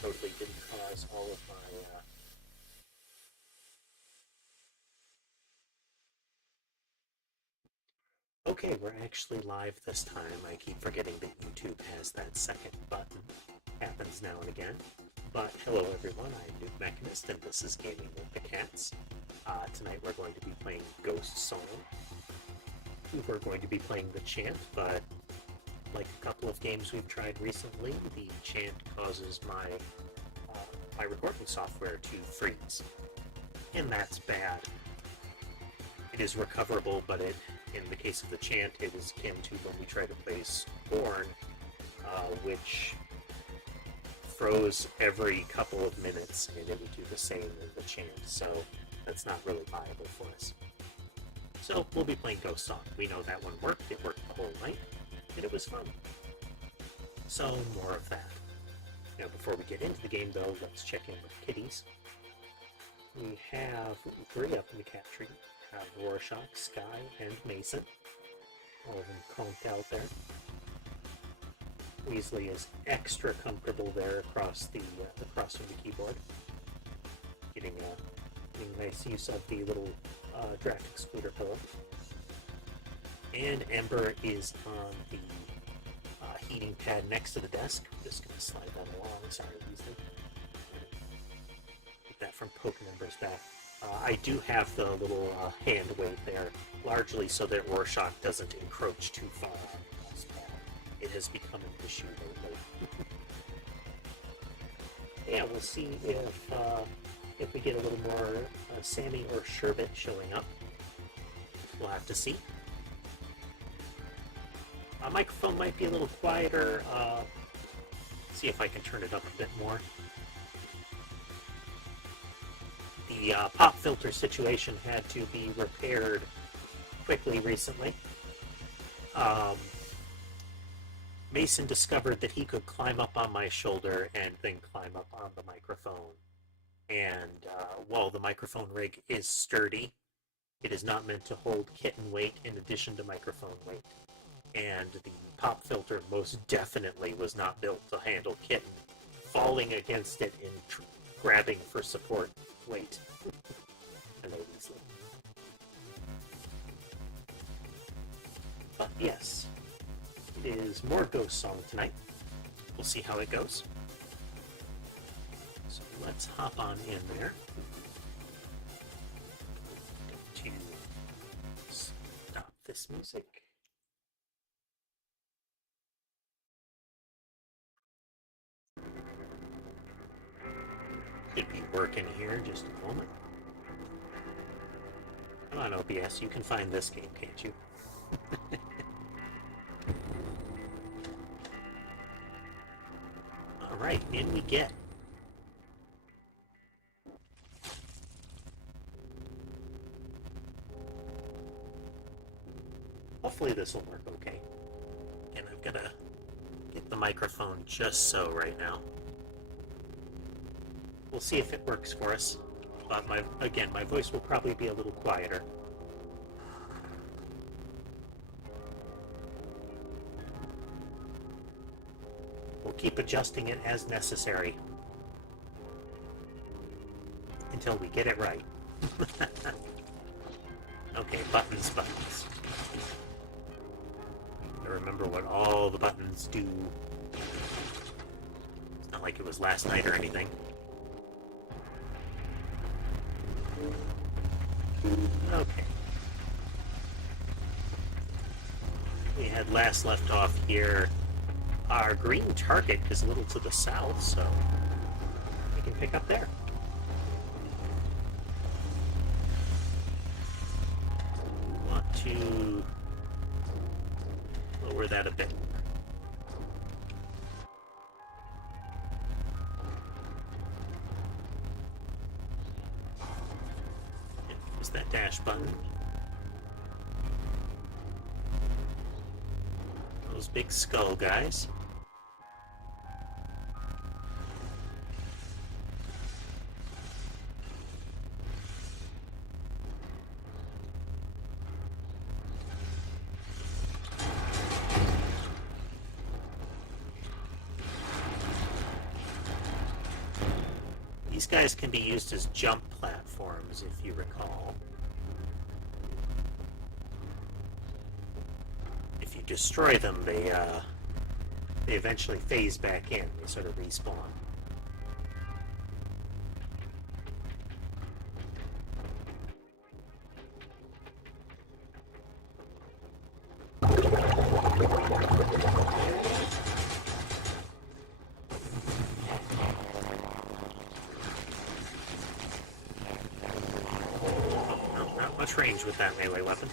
totally didn't cause all of my Okay, we're actually live this time. I keep forgetting that YouTube has that second button. Happens now and again. But hello everyone, I'm Nuke Mechanist and this is Gaming with the Cats. Tonight we're going to be playing Ghost Song. We're going to be playing the chant, but like a couple of games we've tried recently, the chant causes my recording software to freeze. And that's bad. It is recoverable, but in the case of the chant, it is akin to when we try to play Scorn, which froze every couple of minutes, and it would do the same in the chant, so that's not really viable for us. So we'll be playing Ghost Song. We know that one worked. It worked the whole night, and it was fun. So more of that. Now before we get into the game, though, let's check in with kitties. We have 3 up in the cat tree. Have Rorschach, Sky, and Mason. All of them conked out there. Weasley is extra comfortable there across from the keyboard, getting nice use of the little drafting scooter pillow. And Ember is on the heating pad next to the desk. I'm just going to slide that along. Sorry, Weasley. Get that from poking Ember's back. I do have the little hand weight there, largely so that Rorschach doesn't encroach too far on this ball. It has become an issue lately. Yeah, we'll see if we get a little more Sammy or Sherbet showing up. We'll have to see. My microphone might be a little quieter. See if I can turn it up a bit more. The pop filter situation had to be repaired quickly recently. Mason discovered that he could climb up on my shoulder and then climb up on the microphone. And while the microphone rig is sturdy, it is not meant to hold kitten weight in addition to microphone weight. And the pop filter most definitely was not built to handle kitten falling against it and grabbing for support weight. Hello, Weasley. But yes, it is more Ghost Song tonight. We'll see how it goes. So let's hop on in there. To stop this music. Should be working here just a moment. Come on, OBS, you can find this game, can't you? Alright, in we get. Hopefully this will work okay. And I've got to get the microphone just so right now. We'll see if it works for us. But my voice will probably be a little quieter. We'll keep adjusting it as necessary until we get it right. Okay, buttons. I remember what all the buttons do. It's not like it was last night or anything. Okay. We had last left off here. Our green target is a little to the south, so we can pick up there. Want to lower that a bit. That dash button. Those big skull guys. These guys can be used as jump platforms, if you recall. If you destroy them, they eventually phase back in. They sort of respawn. Not much range with that melee weapon.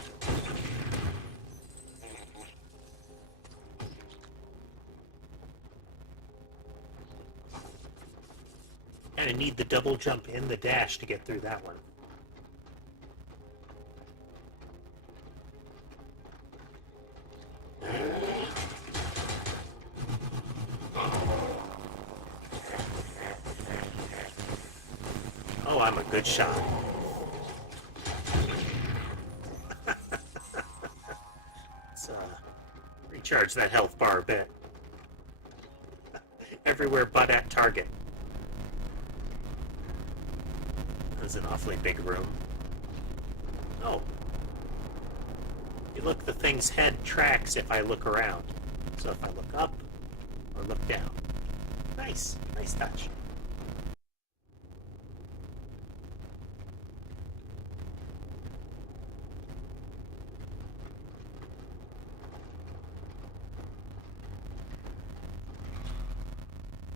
Kind of need the double jump in the dash to get through that one. Oh, I'm a good shot. Let's recharge that health bar a bit. Everywhere but at target. That's an awfully big room. Oh. You look, the thing's head tracks if I look around. So if I look up or look down. Nice. Nice touch.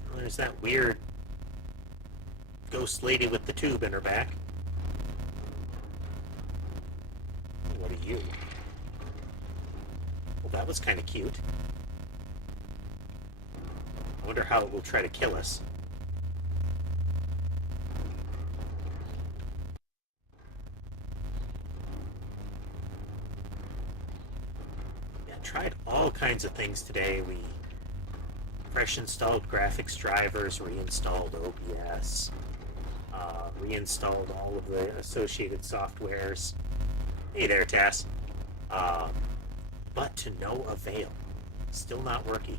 Well, there's that weird ghost lady with the tube in her back. What are you? Well, that was kind of cute. I wonder how it will try to kill us. Yeah, tried all kinds of things today. We fresh installed graphics drivers, reinstalled OBS, reinstalled all of the associated softwares. Hey there, Tass. But to no avail. Still not working.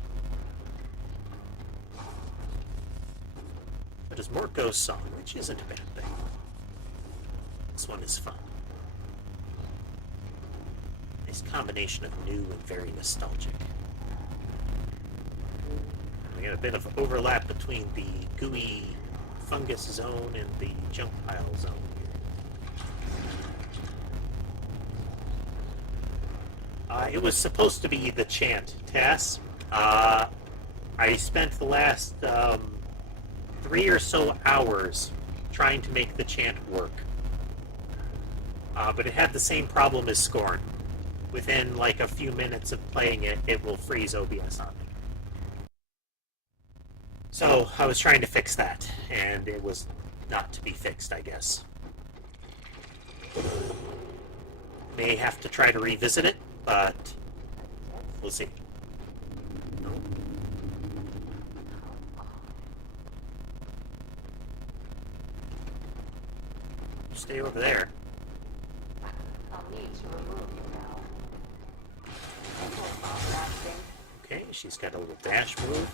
But there's more Ghost Song, which isn't a bad thing. This one is fun. Nice combination of new and very nostalgic. We got a bit of overlap between the gooey fungus zone and the jump pile zone. It was supposed to be the chant, Tass. I spent the last 3 or so hours trying to make the chant work. But it had the same problem as Scorn. Within like a few minutes of playing it, it will freeze OBS on me. So I was trying to fix that, and it was not to be fixed, I guess. May have to try to revisit it, but we'll see. Stay over there. I'll need to remove you now. Okay, she's got a little dash move.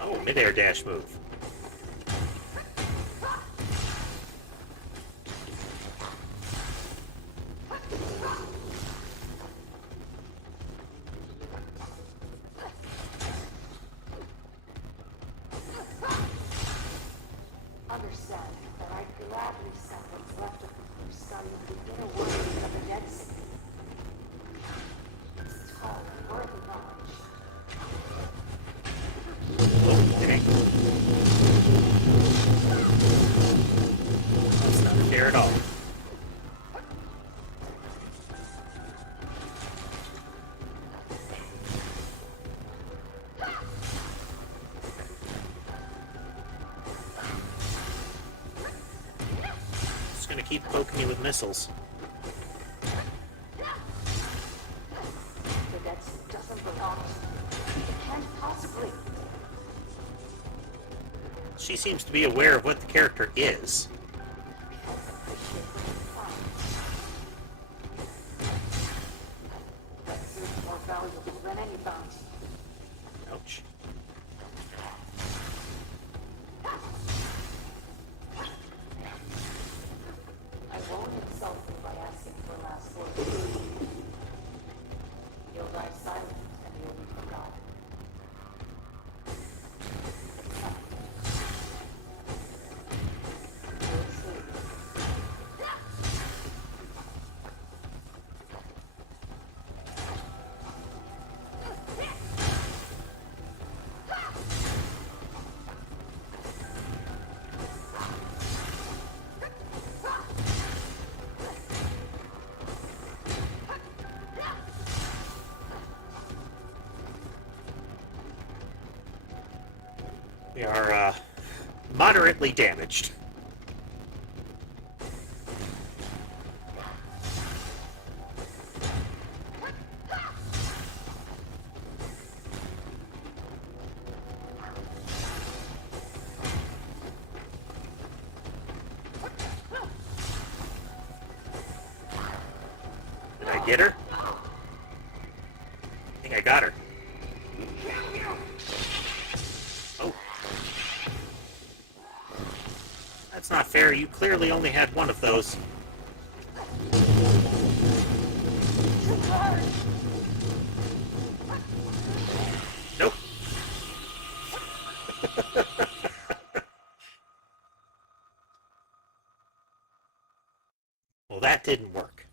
Oh, mid-air dash move. Understand that I gladly send what's left of the first son of the inner world of the Dead Sea. It's tall and worthy knowledge. Okay. That's not fair at all. Just gonna keep poking me with missiles. The Dead Sea doesn't belong to me. It can't possibly. She seems to be aware of what the character is. That seems more valuable than any bounty. Ouch. We are moderately damaged. Did I get her? I think I got her. Oh. That's not fair. You clearly only had one of those. Nope. Well, that didn't work.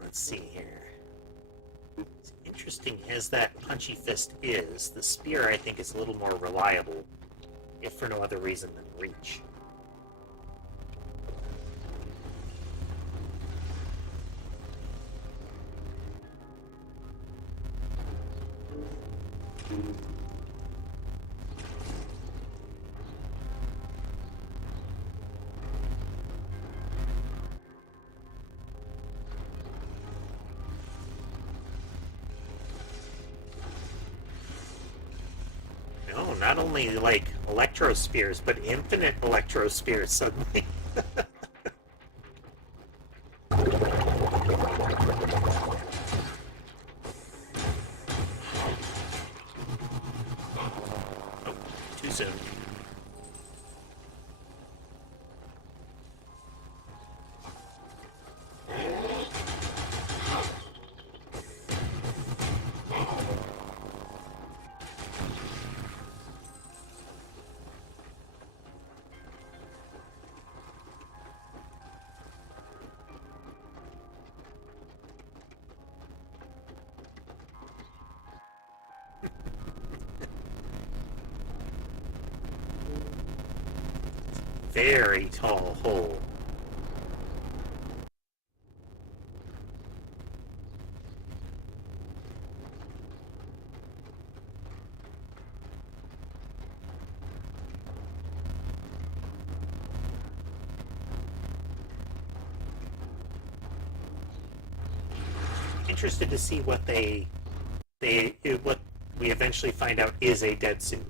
Let's see here. As interesting as that punchy fist is, the spear I think is a little more reliable, if for no other reason than reach. No, not only like electro spears, but infinite electro spears suddenly. Oh, too soon. Very tall hole. Interested to see what what we eventually find out is a dead suit.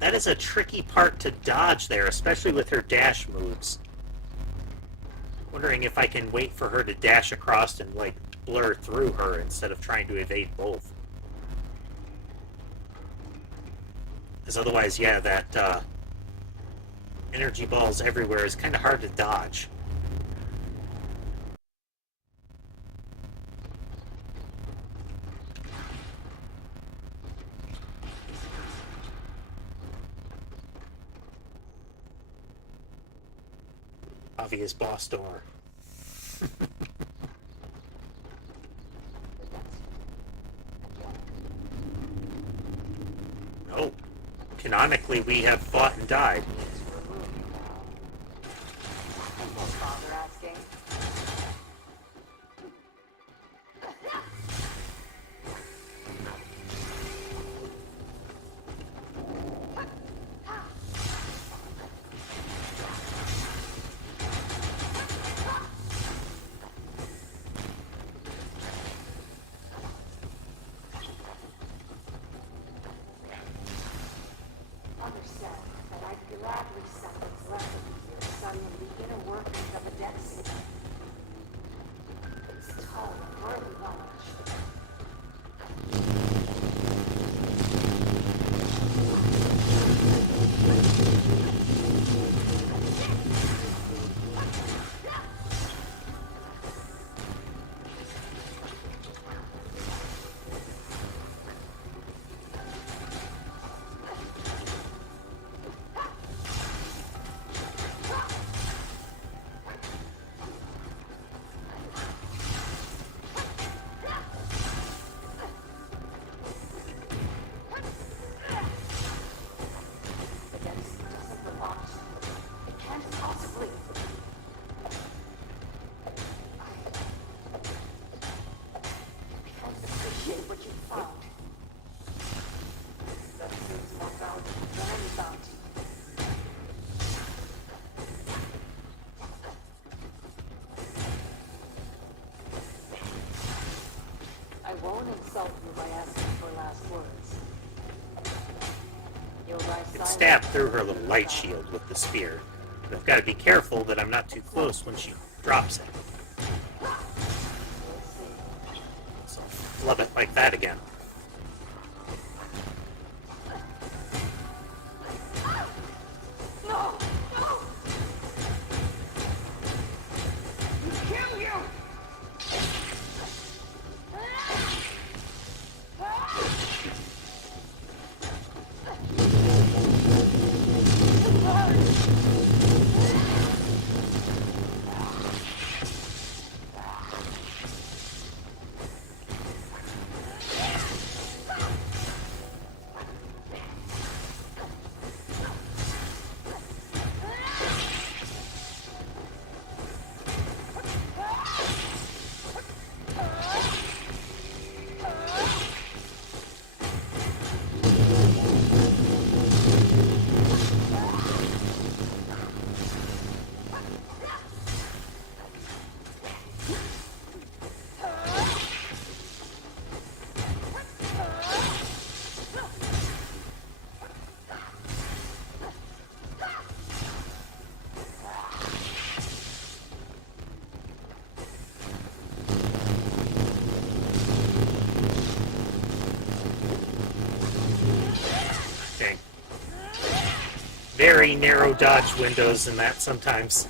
That is a tricky part to dodge there, especially with her dash moves. Wondering if I can wait for her to dash across and like blur through her instead of trying to evade both. Because otherwise, yeah, that energy balls everywhere is kind of hard to dodge. Obvious boss door. No. Canonically, we have fought and died. Bother asking. Understand that I'd gladly send what's left of me here, studying the inner workings of a dead city. It's tall and hardly knowledge. insult you by asking for last words. You'll lie I can silent stab through her little about light it. shield with the spear. But I've got to be careful that I'm not too close when she drops it. We'll see. So flub it like that again. No! No! Kill you! Dang. Very narrow dodge windows in that sometimes.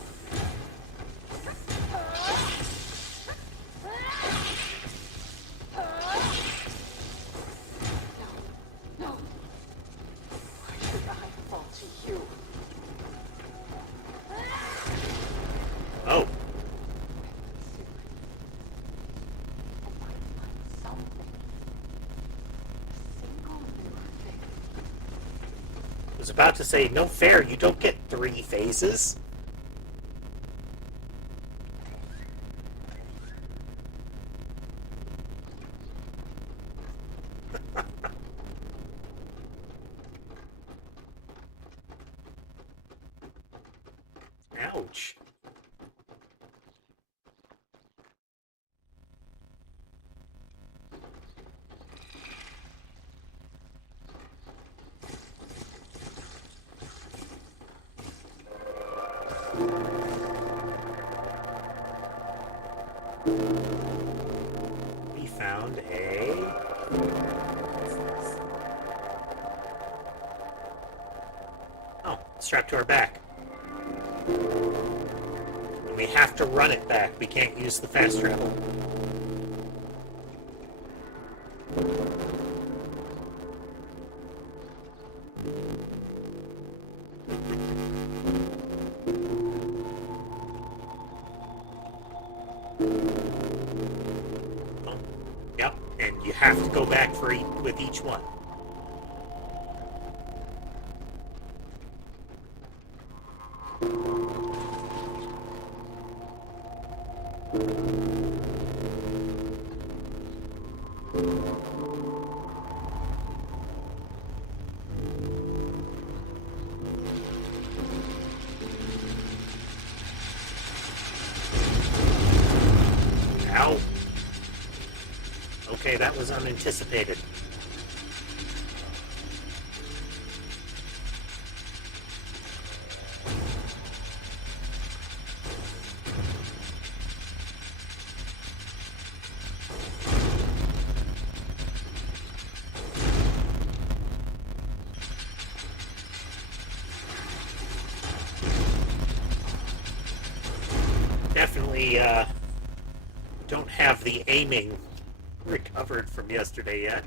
No! Why should I fall to you? Oh, I might find something. A single new thing. I was about to say, no fair, you don't get 3 phases. Ouch. We found a... Oh, strapped to our back. And we have to run it back. We can't use the fast travel. Oh, yep, and you have to go back for with each one. Ow. Okay, that was unanticipated. Definitely don't have the aiming recovered from yesterday yet.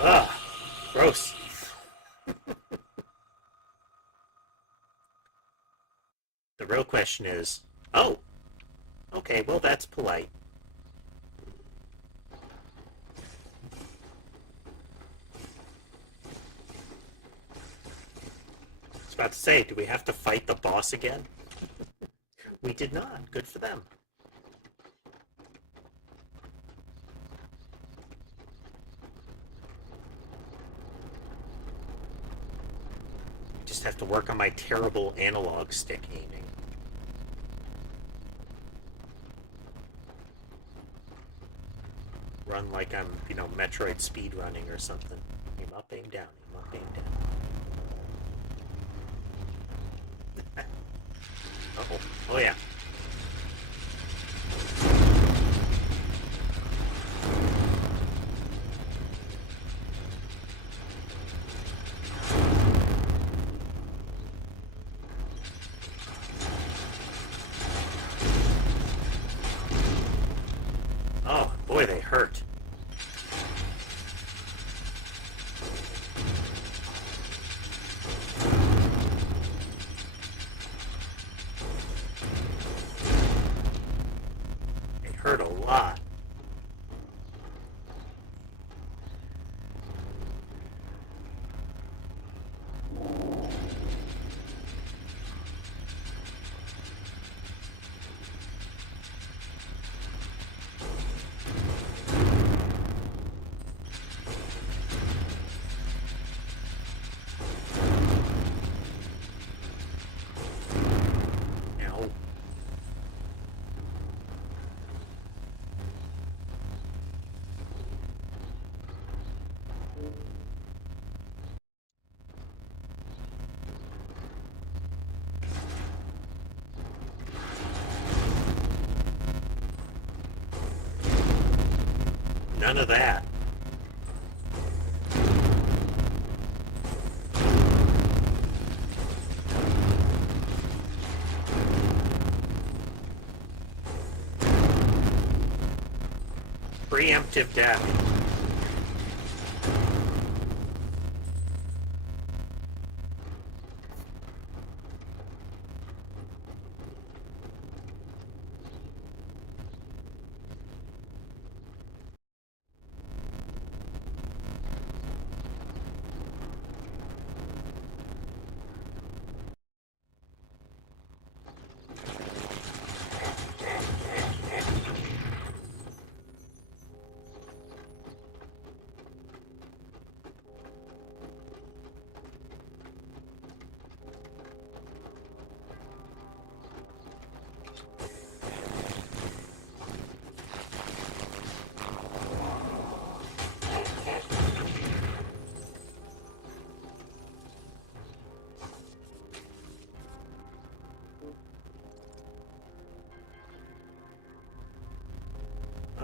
Ugh, gross. The real question is, oh, okay, well that's polite. I was about to say, do we have to fight the boss again? We did not. Good for them. just have to work on my terrible analog stick aiming. Run like I'm, you know, Metroid speed running or something. Aim up, aim down, aim up, aim down. Uh-oh. Oh yeah. Oh, boy, they hurt. They hurt a lot. Ow. None of that. Preemptive damage.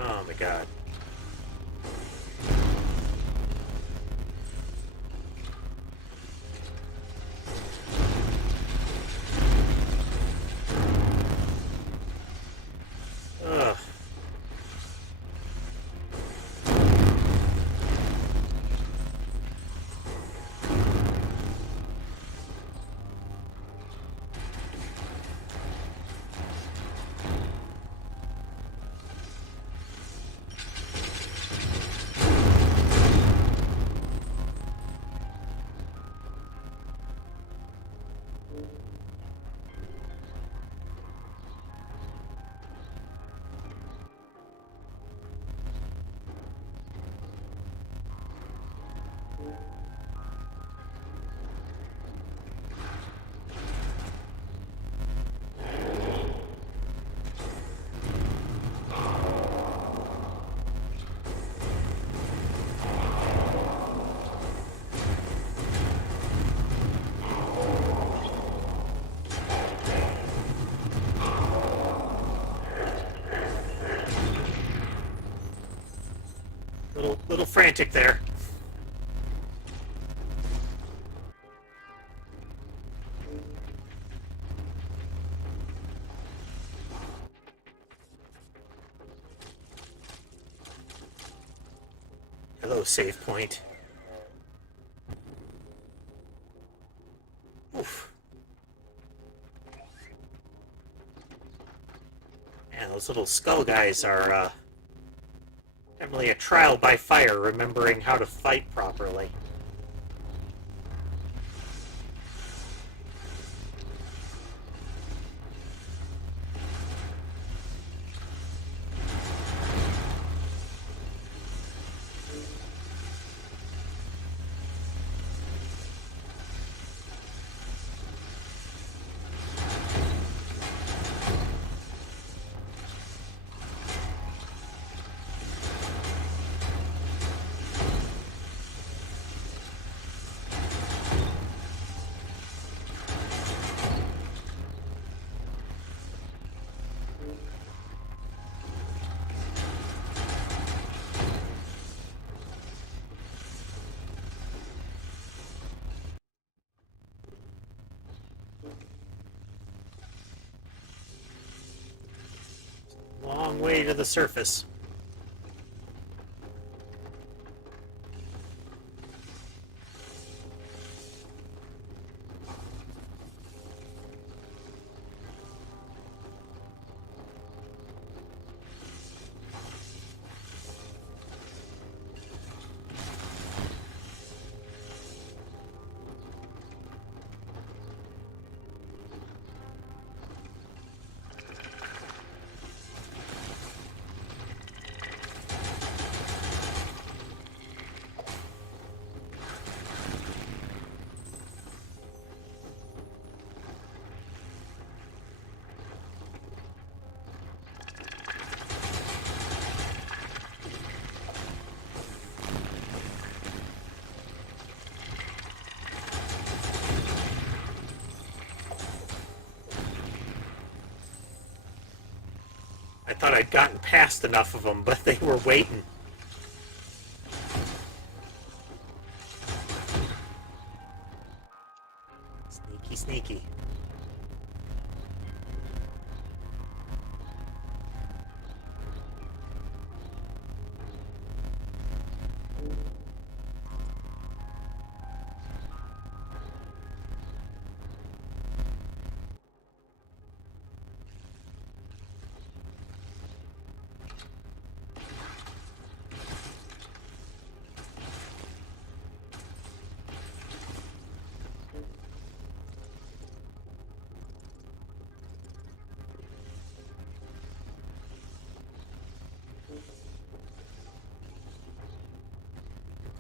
Oh my god. Ugh. Little frantic there. Hello, save point. Oof. Man, those little skull guys are definitely a trial by fire, remembering how to fight properly. long way to the surface. I thought I'd gotten past enough of them, but they were waiting. Sneaky, sneaky.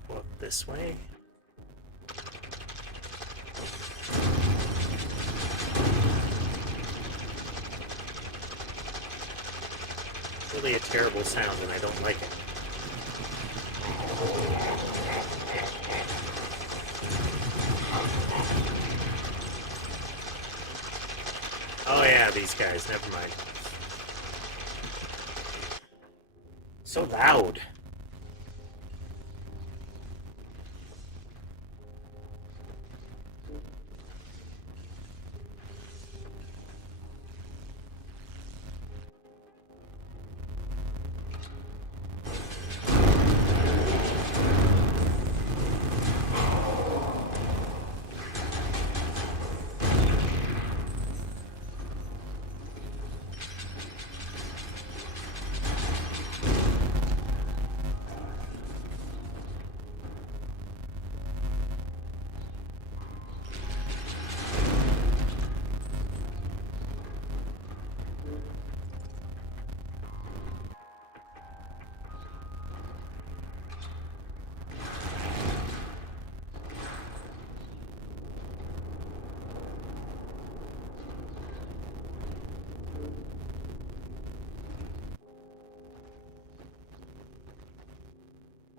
Look this way. Really a terrible sound, and I don't like it. Oh yeah, these guys, never mind. So loud.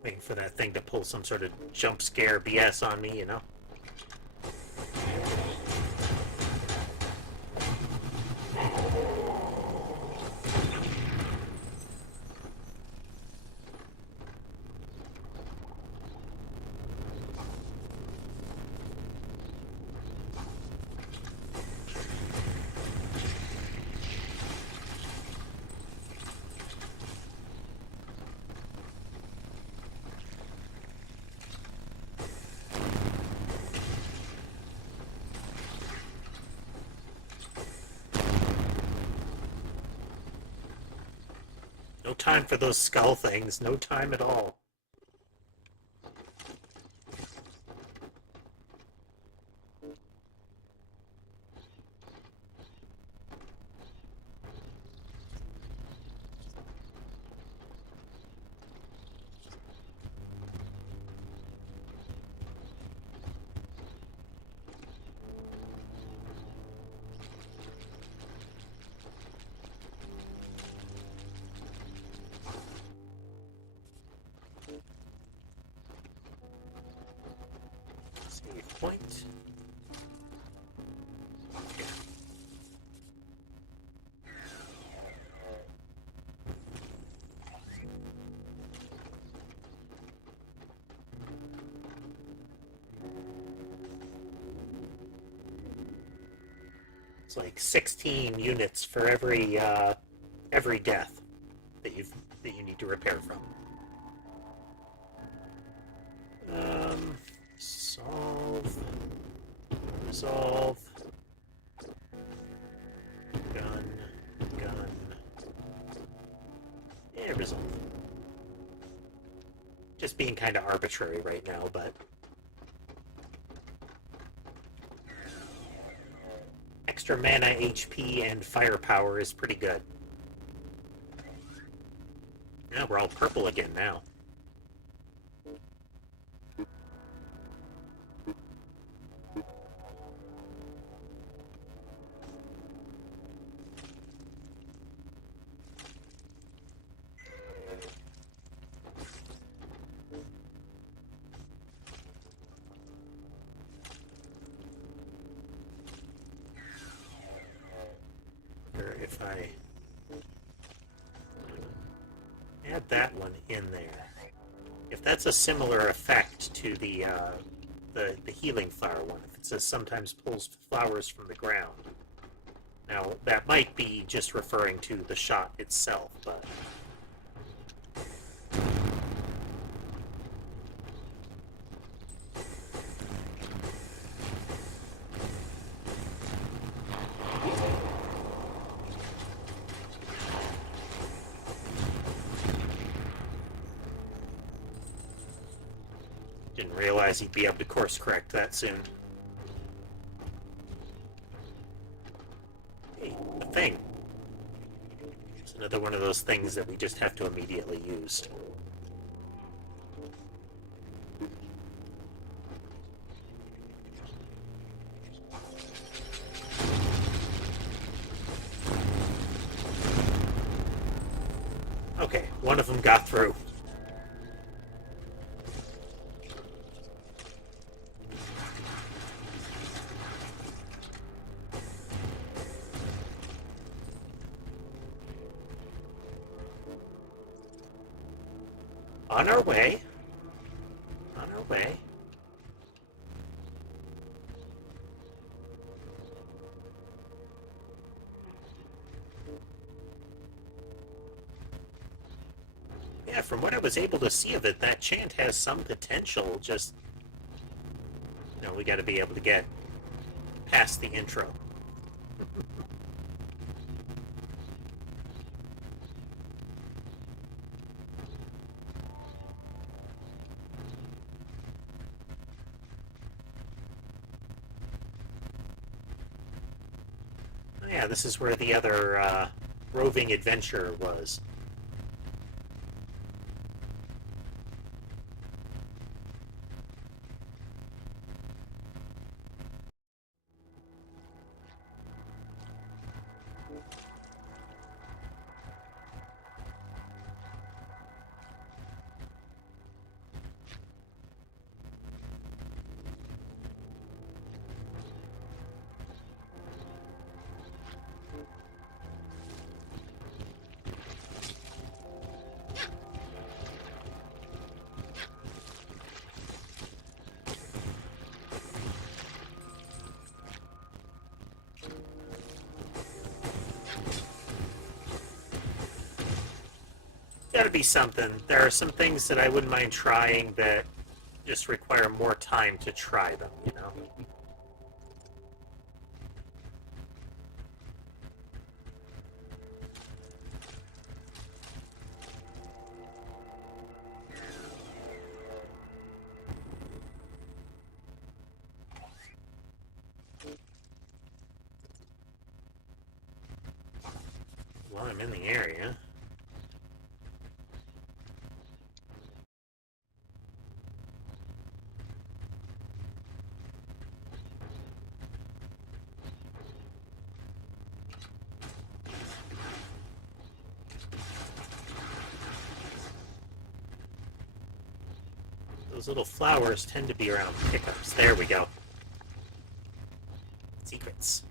Waiting for that thing to pull some sort of jump scare BS on me, you know? No time for those skull things. No time at all. Save point. Okay. It's like 16 units for every death. that you need to repair from. Solve. Resolve. Gun. Yeah, resolve. Just being kind of arbitrary right now, but extra mana, HP, and firepower is pretty good. Now we're all purple again now. If I add that one in there, if that's a similar effect to the healing flower one, if it says sometimes pulls flowers from the ground, now that might be just referring to the shot itself, but didn't realize he'd be able to course correct that soon. Hey, a thing. It's another one of those things that we just have to immediately use. Okay, one of them got through. On our way. On our way. Yeah, from what I was able to see of it, that chant has some potential, just... You know, we gotta be able to get past the intro. Yeah, this is where the other roving adventurer was. Gotta be something. There are some things that I wouldn't mind trying that just require more time to try them, you know? Well, I'm in the area. Those little flowers tend to be around pickups. There we go. Secrets.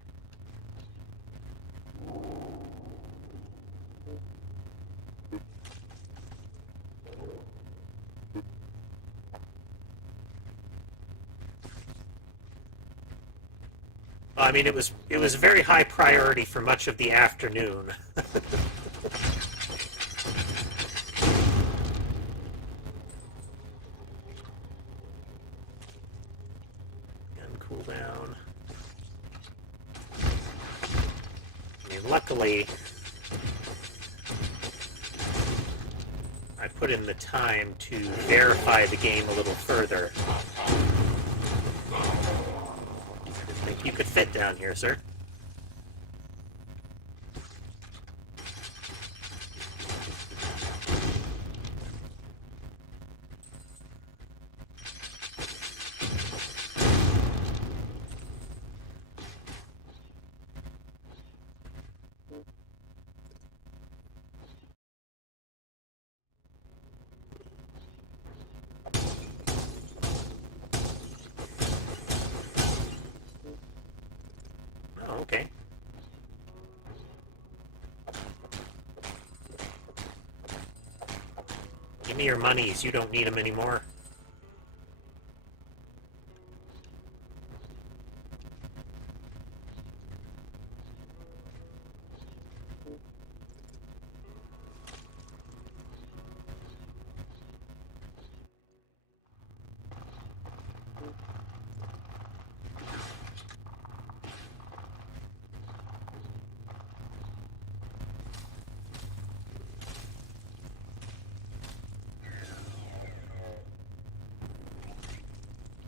I mean, it was a very high priority for much of the afternoon. And luckily, I put in the time to verify the game a little further. Didn't think you could fit down here, sir. Oh, okay. Give me your monies. You don't need them anymore.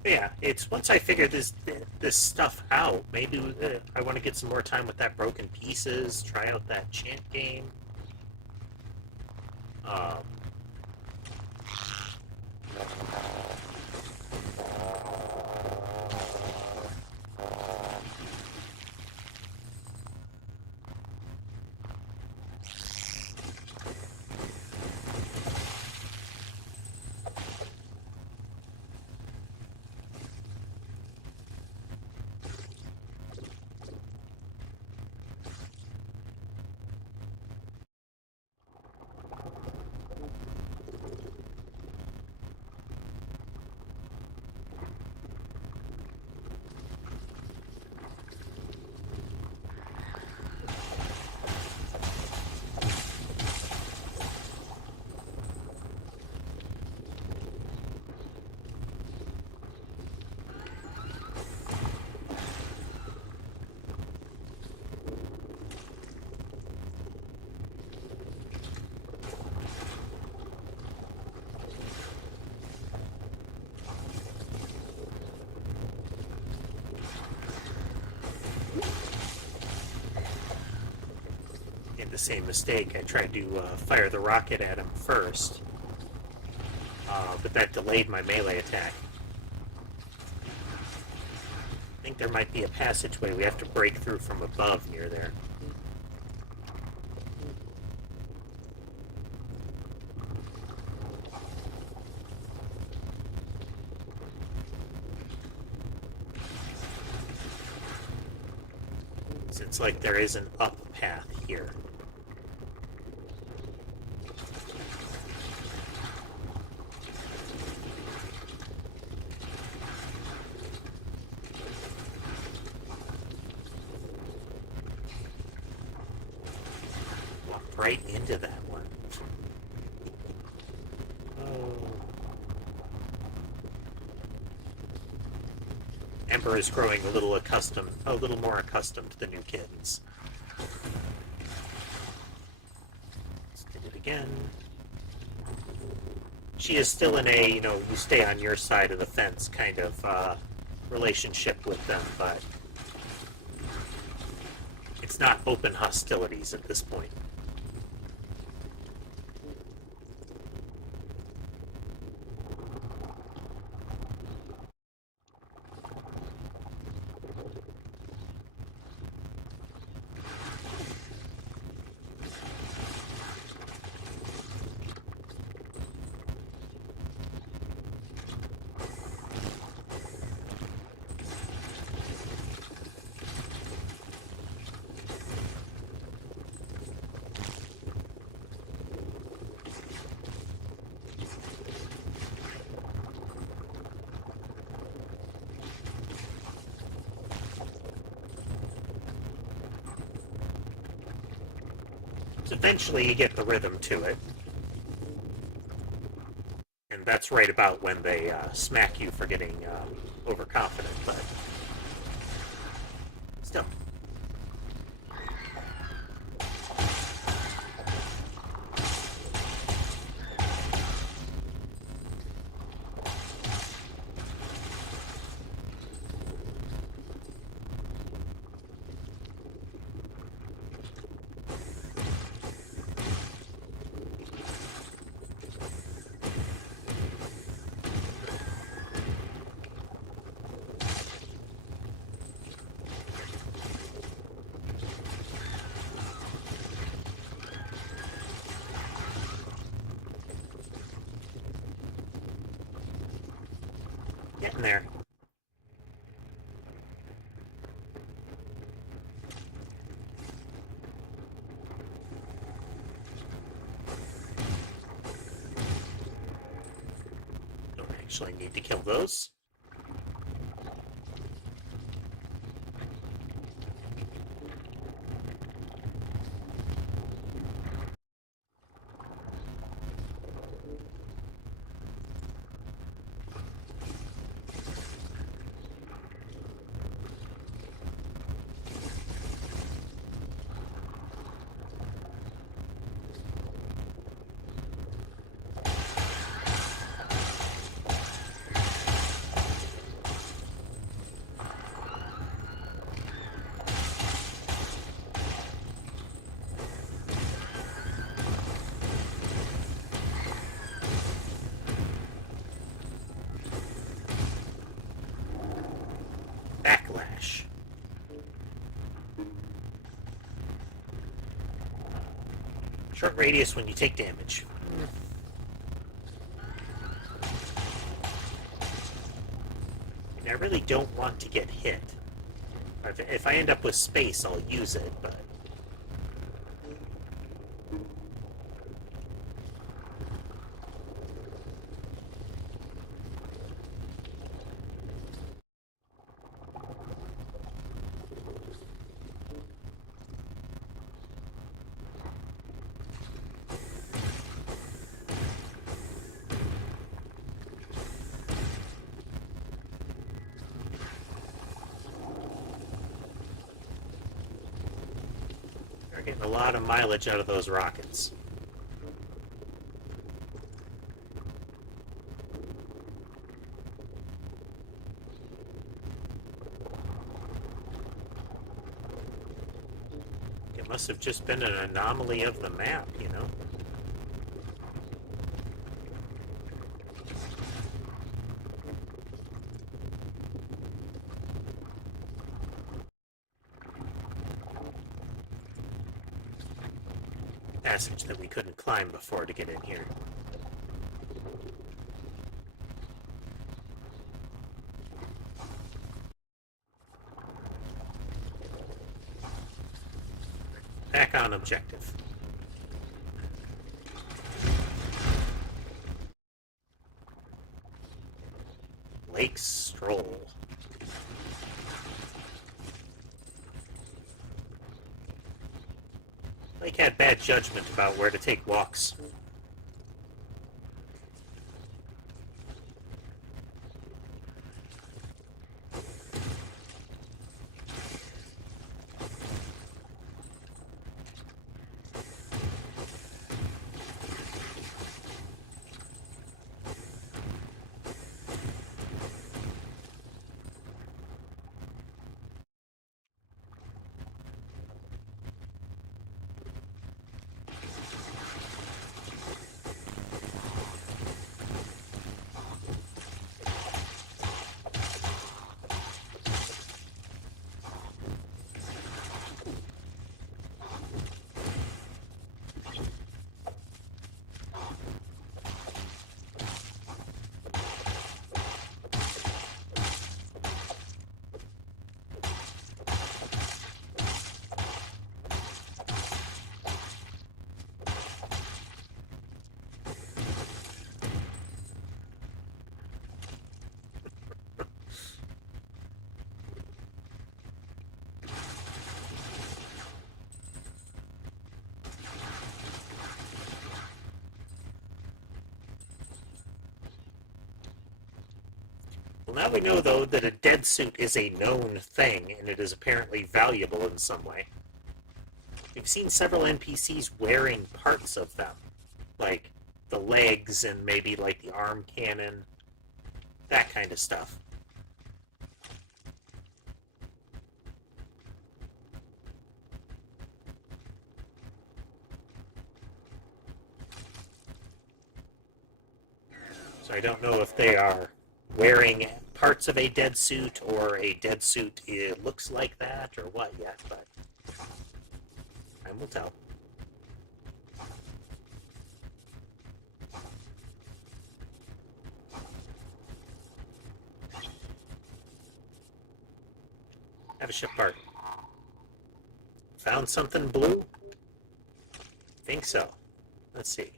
Yeah, it's once I figure this stuff out, maybe I want to get some more time with that Broken Pieces, try out that chant game. Um, the same mistake. I tried to fire the rocket at him first, but that delayed my melee attack. I think there might be a passageway we have to break through from above near there. It's like there is an up path here. Right into that one. Oh. Ember is growing a little more accustomed to the new kittens. Let's do it again. She is still in a, you stay on your side of the fence kind of relationship with them, but it's not open hostilities at this point. Eventually you get the rhythm to it. And that's right about when they smack you for getting overconfident, but still. Getting there. Don't actually need to kill those. Backlash. Short radius when you take damage. And I really don't want to get hit. If I end up with space, I'll use it, but... They're getting a lot of mileage out of those rockets. It must have just been an anomaly of the map, you know? Passage that we couldn't climb before to get in here. Back on objective. Lake Stroll. Lake had bad judgment about where to take walks. Well, now we know, though, that a dead suit is a known thing, and it is apparently valuable in some way. We've seen several NPCs wearing parts of them, like the legs and maybe like the arm cannon, that kind of stuff. So I don't know if they are wearing parts of a dead suit or a dead suit looks like that or what yet, but time will tell. Have a ship part. Found something blue? Think so. Let's see.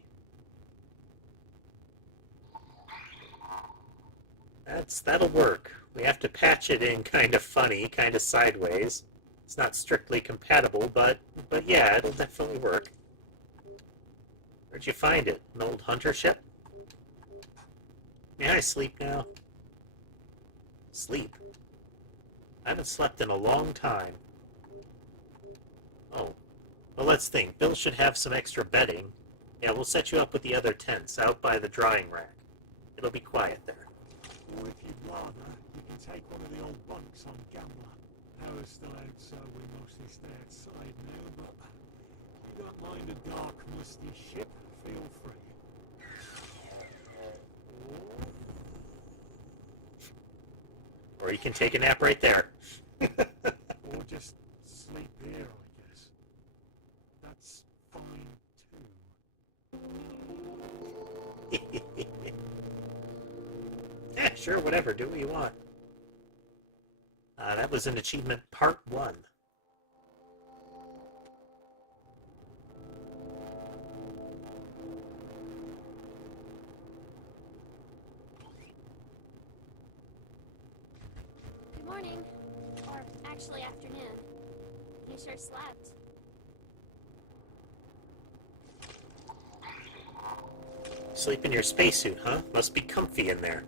That'll work. We have to patch it in kind of funny, kind of sideways. It's not strictly compatible, but yeah, it'll definitely work. Where'd you find it? An old hunter ship? May I sleep now? Sleep? I haven't slept in a long time. Oh. Well, let's think. Bill should have some extra bedding. Yeah, we'll set you up with the other tents out by the drying rack. It'll be quiet there. Or if you'd rather, you can take one of the old bunks on Gambler. Power's still out, so we mostly stay outside now, but if you don't mind a dark, musty ship, feel free. Or you can take a nap right there. Or just sleep here, I guess. That's fine, too. Yeah, sure, whatever. Do what you want. That was an achievement part 1. Good morning. Or actually afternoon. You sure slept. Sleep in your spacesuit, huh? Must be comfy in there.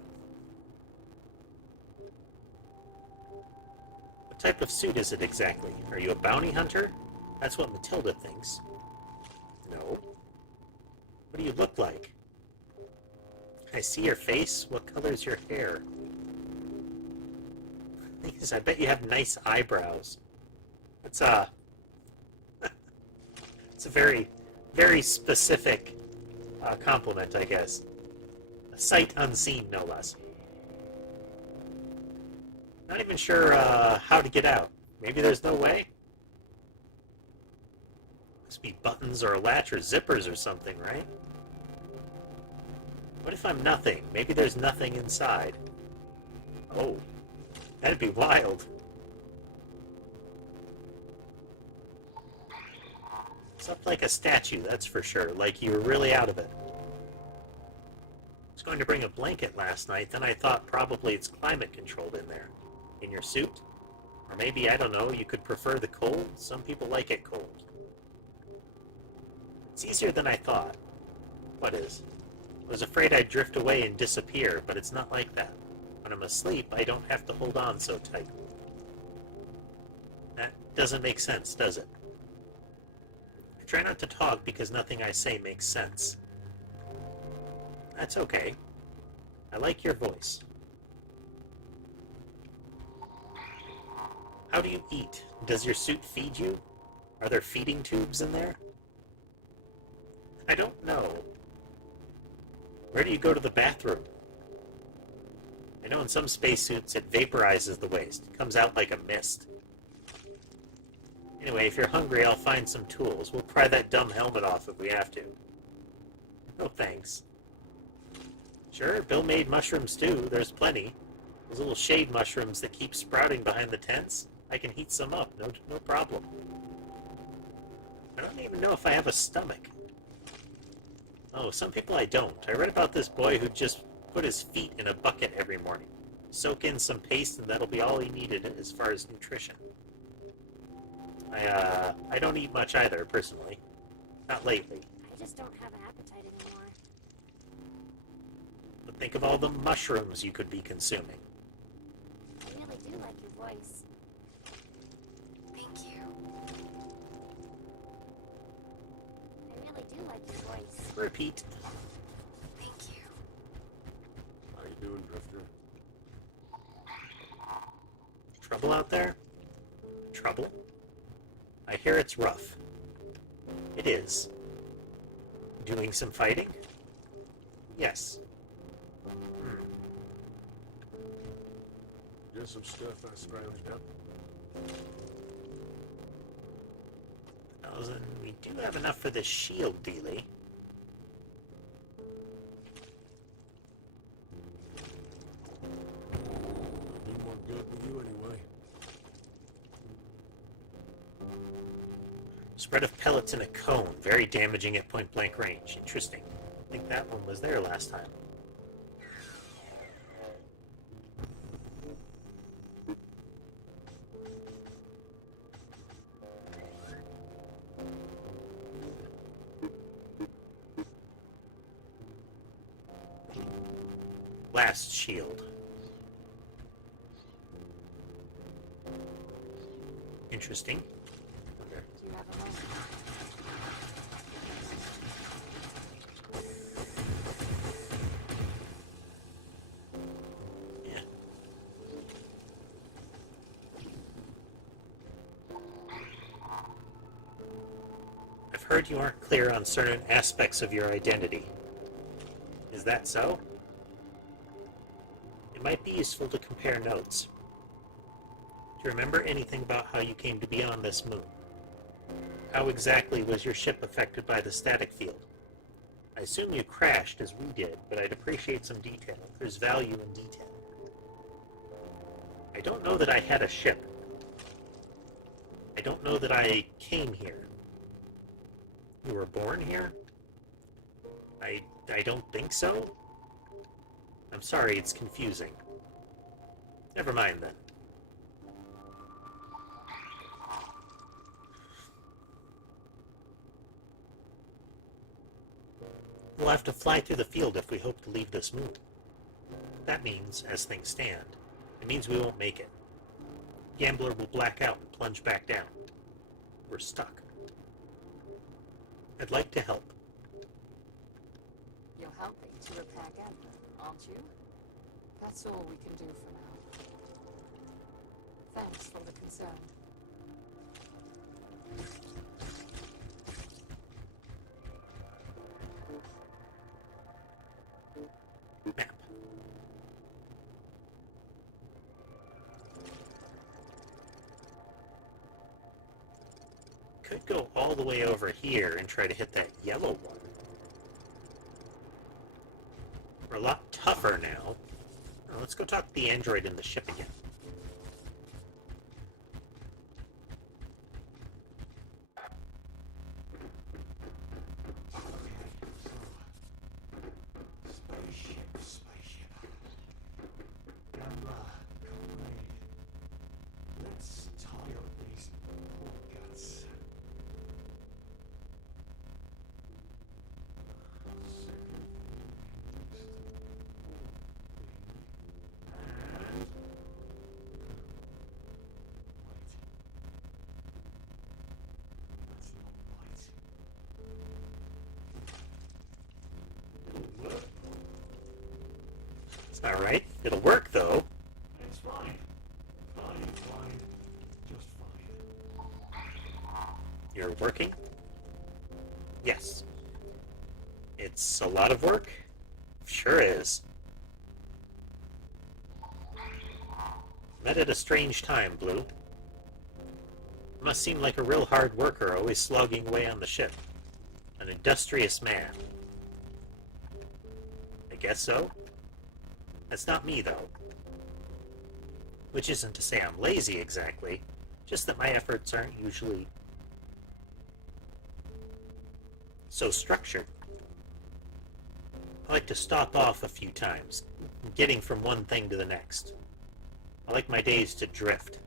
What type of suit is it exactly? Are you a bounty hunter? That's what Matilda thinks. No. What do you look like? I see your face. What color's your hair? I bet you have nice eyebrows. It's a very, very specific compliment, I guess. A sight unseen, no less. Not even sure how to get out. Maybe there's no way? Must be buttons or a latch or zippers or something, right? What if I'm nothing? Maybe there's nothing inside. Oh, that'd be wild. Slept like a statue, that's for sure. Like you were really out of it. I was going to bring a blanket last night, then I thought probably it's climate controlled in there. In your suit? Or maybe, I don't know, you could prefer the cold? Some people like it cold. It's easier than I thought. What is? I was afraid I'd drift away and disappear, but it's not like that. When I'm asleep, I don't have to hold on so tight. That doesn't make sense, does it? I try not to talk because nothing I say makes sense. That's okay. I like your voice. How do you eat? Does your suit feed you? Are there feeding tubes in there? I don't know. Where do you go to the bathroom? I know in some spacesuits it vaporizes the waste. It comes out like a mist. Anyway, if you're hungry, I'll find some tools. We'll pry that dumb helmet off if we have to. No thanks. Sure, Bill made mushroom stew. There's plenty. Those little shade mushrooms that keep sprouting behind the tents. I can heat some up. No problem. I don't even know if I have a stomach. Oh, some people I don't. I read about this boy who just put his feet in a bucket every morning. Soak in some paste and that'll be all he needed as far as nutrition. I don't eat much either, personally. Not lately. I just don't have an appetite anymore. But think of all the mushrooms you could be consuming. I really do like your voice. Thank you. I really do like your voice. Repeat. Thank you. How you doing, Drifter? Trouble out there? Trouble? I hear it's rough. It is. Doing some fighting? Yes. Get some stuff I scrounged up. We do have enough for the shield dealie. Be more good with you anyway. Spread of pellets in a cone, very damaging at point-blank range. Interesting. I think that one was there last time. Blast shield. Interesting. Do you have a moment? Yeah. I've heard you aren't clear on certain aspects of your identity. Is that so? It might be useful to compare notes. Do you remember anything about how you came to be on this moon? How exactly was your ship affected by the static field? I assume you crashed as we did, but I'd appreciate some detail. There's value in detail. I don't know that I had a ship. I don't know that I came here. You were born here? I don't think so. I'm sorry, it's confusing. Never mind then. We'll have to fly through the field if we hope to leave this moon. That means, as things stand, it means we won't make it. Gambler will black out and plunge back down. We're stuck. I'd like to help. You're helping to repair Gambler, aren't you? That's all we can do for now. Thanks for the concern. Map. Could go all the way over here and try to hit that yellow one. We're a lot tougher now. Now let's go talk to the android in the ship again. Spaceship. Gambler, comrade. Let's tie up these poor guts. It's not right. It'll work though. It's fine. Fine. Just fine. You're working? Yes. It's a lot of work? Sure is. Met at a strange time, Blue. Must seem like a real hard worker, always slogging away on the ship. An industrious man. I guess so. That's not me, though. Which isn't to say I'm lazy, exactly. Just that my efforts aren't usually so structured. I like to stop off a few times, getting from one thing to the next. I like my days to drift.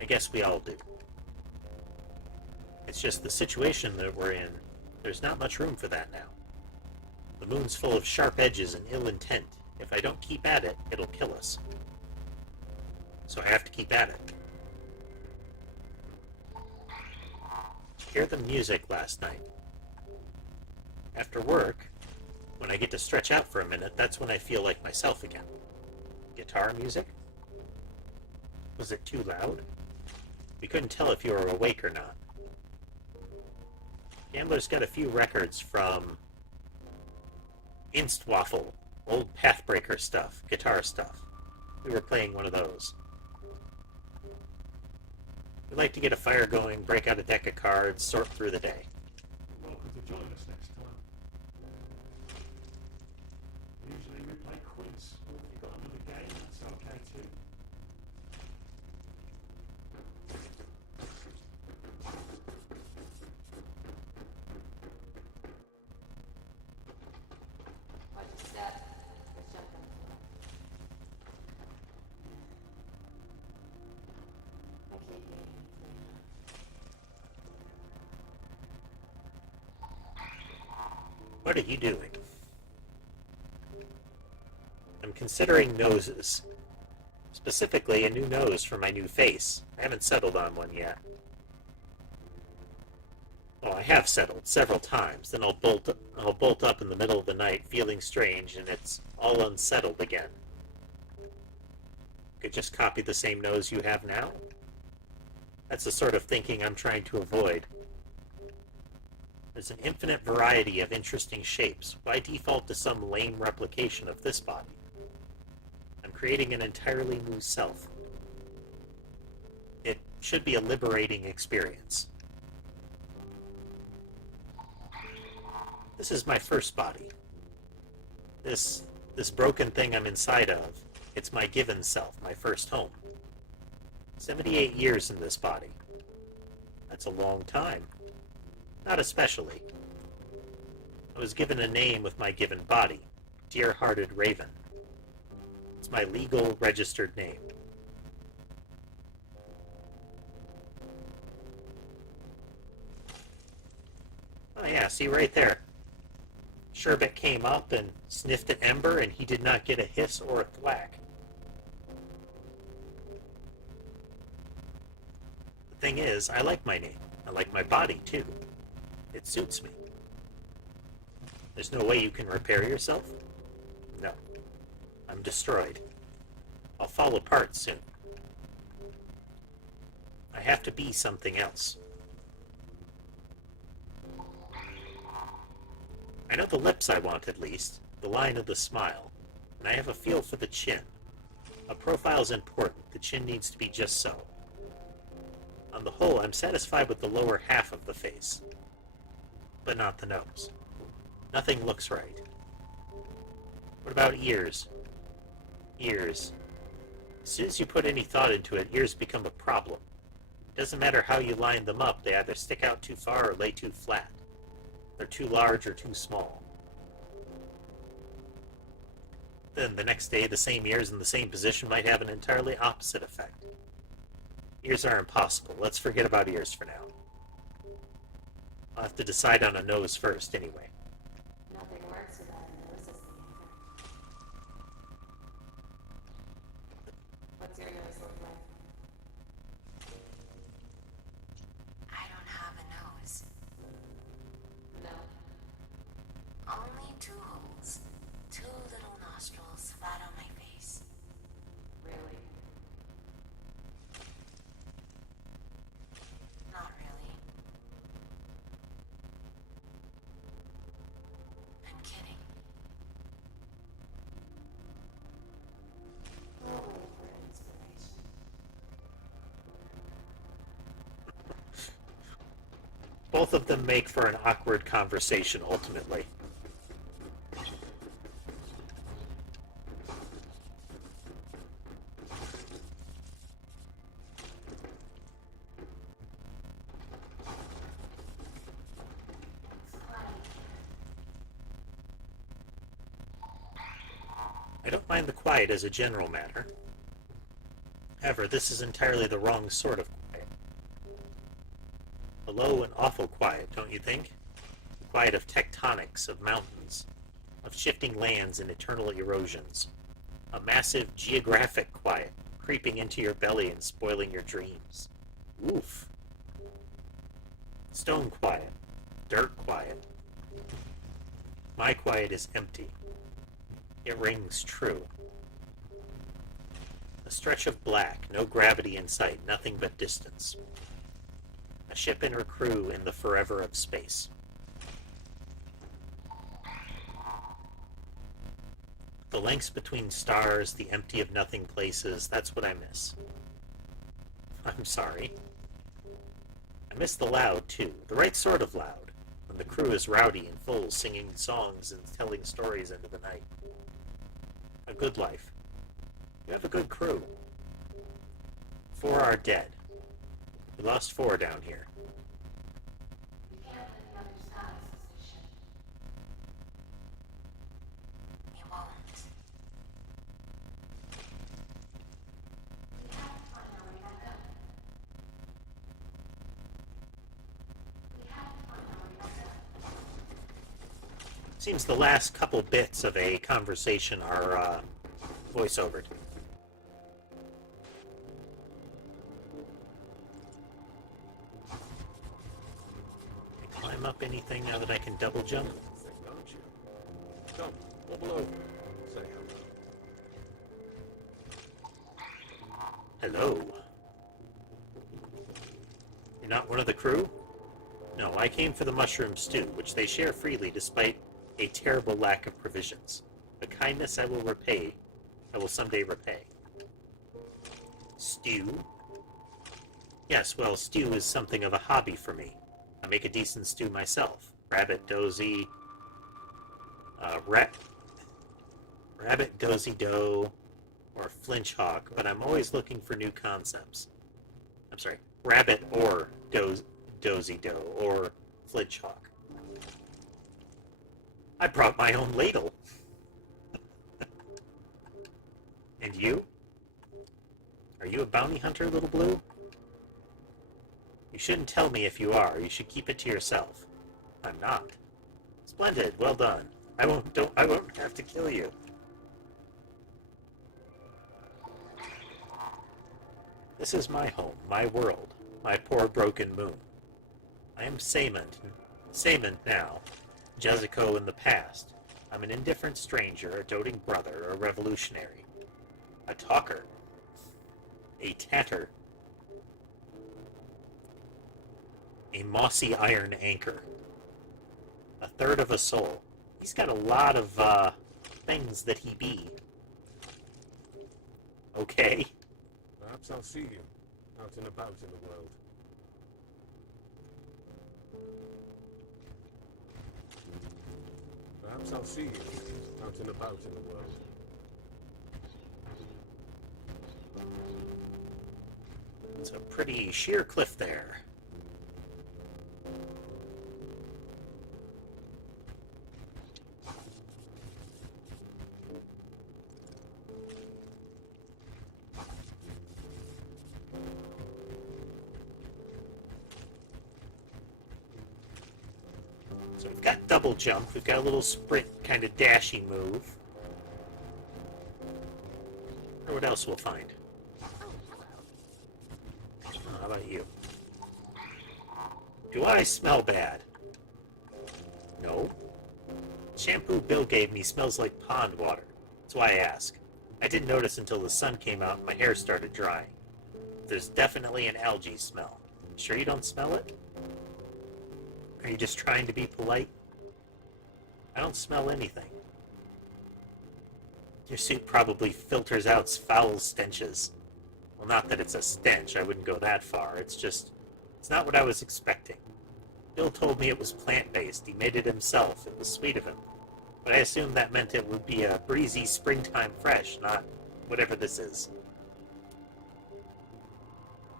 I guess we all do. It's just the situation that we're in, there's not much room for that now. The moon's full of sharp edges and ill intent. If I don't keep at it, it'll kill us. So I have to keep at it. Did you hear the music last night? After work, when I get to stretch out for a minute, that's when I feel like myself again. Guitar music? Was it too loud? We couldn't tell if you were awake or not. Gambler's got a few records from Instawaffle, old Pathbreaker stuff, guitar stuff. We were playing one of those. We'd like to get a fire going, break out a deck of cards, sort through the day. Welcome to join us next time. Usually we play quiz. If you've got another game, that's okay too. What are you doing? I'm considering noses. Specifically, a new nose for my new face. I haven't settled on one yet. Well, I have settled several times. Then I'll bolt up in the middle of the night, feeling strange, and it's all unsettled again. Could just copy the same nose you have now? That's the sort of thinking I'm trying to avoid. There's an infinite variety of interesting shapes. Why default to some lame replication of this body? I'm creating an entirely new self. It should be a liberating experience. This is my first body. This broken thing I'm inside of, it's my given self, my first home. 78 years in this body. That's a long time. Not especially. I was given a name with my given body, Dear-Hearted Raven. It's my legal registered name. Oh yeah, see right there. Sherbet came up and sniffed at Ember, and he did not get a hiss or a thwack. The thing is, I like my name. I like my body, too. It suits me. There's no way you can repair yourself? No. I'm destroyed. I'll fall apart soon. I have to be something else. I know the lips I want, at least, the line of the smile, and I have a feel for the chin. A profile's important. The chin needs to be just so. On the whole, I'm satisfied with the lower half of the face, but not the nose. Nothing looks right. What about ears? Ears. As soon as you put any thought into it, ears become a problem. It doesn't matter how you line them up, they either stick out too far or lay too flat. They're too large or too small. Then the next day, the same ears in the same position might have an entirely opposite effect. Ears are impossible. Let's forget about ears for now. I'll have to decide on a nose first, anyway. Nothing works without a nose, as the answer. What's your nose look like? I don't have a nose. No. Only two holes. Two little nostrils flat on my face. Really? Not really. I'm kidding. We'll wait for inspiration. Both of them make for an awkward conversation, ultimately. I don't mind the quiet as a general matter. However, this is entirely the wrong sort of quiet. A low and awful quiet, don't you think? The quiet of tectonics, of mountains, of shifting lands and eternal erosions. A massive geographic quiet, creeping into your belly and spoiling your dreams. Oof. Stone quiet. Dirt quiet. My quiet is empty. It rings true. A stretch of black, no gravity in sight, nothing but distance. A ship and her crew in the forever of space. The lengths between stars, the empty of nothing places, that's what I miss. I'm sorry. I miss the loud, too. The right sort of loud. When the crew is rowdy and full, singing songs and telling stories into the night. A good life. You have a good crew. 4 are dead. We lost 4 down here. We can't let the others know this is a ship. We won't. We have to find our way back up. We have to find our way back up. Seems the last couple bits of a conversation are voiceovered. Can I climb up anything now that I can double jump? Thing, aren't you? Come, wobble over. Say hello. Hello. You're not one of the crew? No, I came for the mushroom stew, which they share freely despite a terrible lack of provisions. The kindness I will repay, I will someday repay. Stew? Yes, well, stew is something of a hobby for me. I make a decent stew myself. Rabbit, dozy, rabbit, dozy dough, or flinch hawk, but I'm always looking for new concepts. I'm sorry, rabbit or dozy dough, or flinch hawk. I brought my own ladle. And you? Are you a bounty hunter, Little Blue? You shouldn't tell me if you are. You should keep it to yourself. I'm not. Splendid. Well done. I won't have to kill you. This is my home, my world, my poor broken moon. I am Saymond now, Jezico in the past. I'm an indifferent stranger, a doting brother, a revolutionary, a talker, a tatter, a mossy iron anchor, a third of a soul. He's got a lot of things that he be. Okay. Perhaps I'll see you out and about in the world. Perhaps I'll see you out and about in the world. It's a pretty sheer cliff there. So we've got double jump, we've got a little sprint kind of dashy move. Or what else we'll find? How about you? Do I smell bad? No. Shampoo Bill gave me smells like pond water. That's why I ask. I didn't notice until the sun came out and my hair started drying. There's definitely an algae smell. Sure you don't smell it? Are you just trying to be polite? I don't smell anything. Your suit probably filters out foul stenches. Well, not that it's a stench, I wouldn't go that far. It's not what I was expecting. Bill told me it was plant-based. He made it himself. It was sweet of him. But I assumed that meant it would be a breezy springtime fresh, not whatever this is.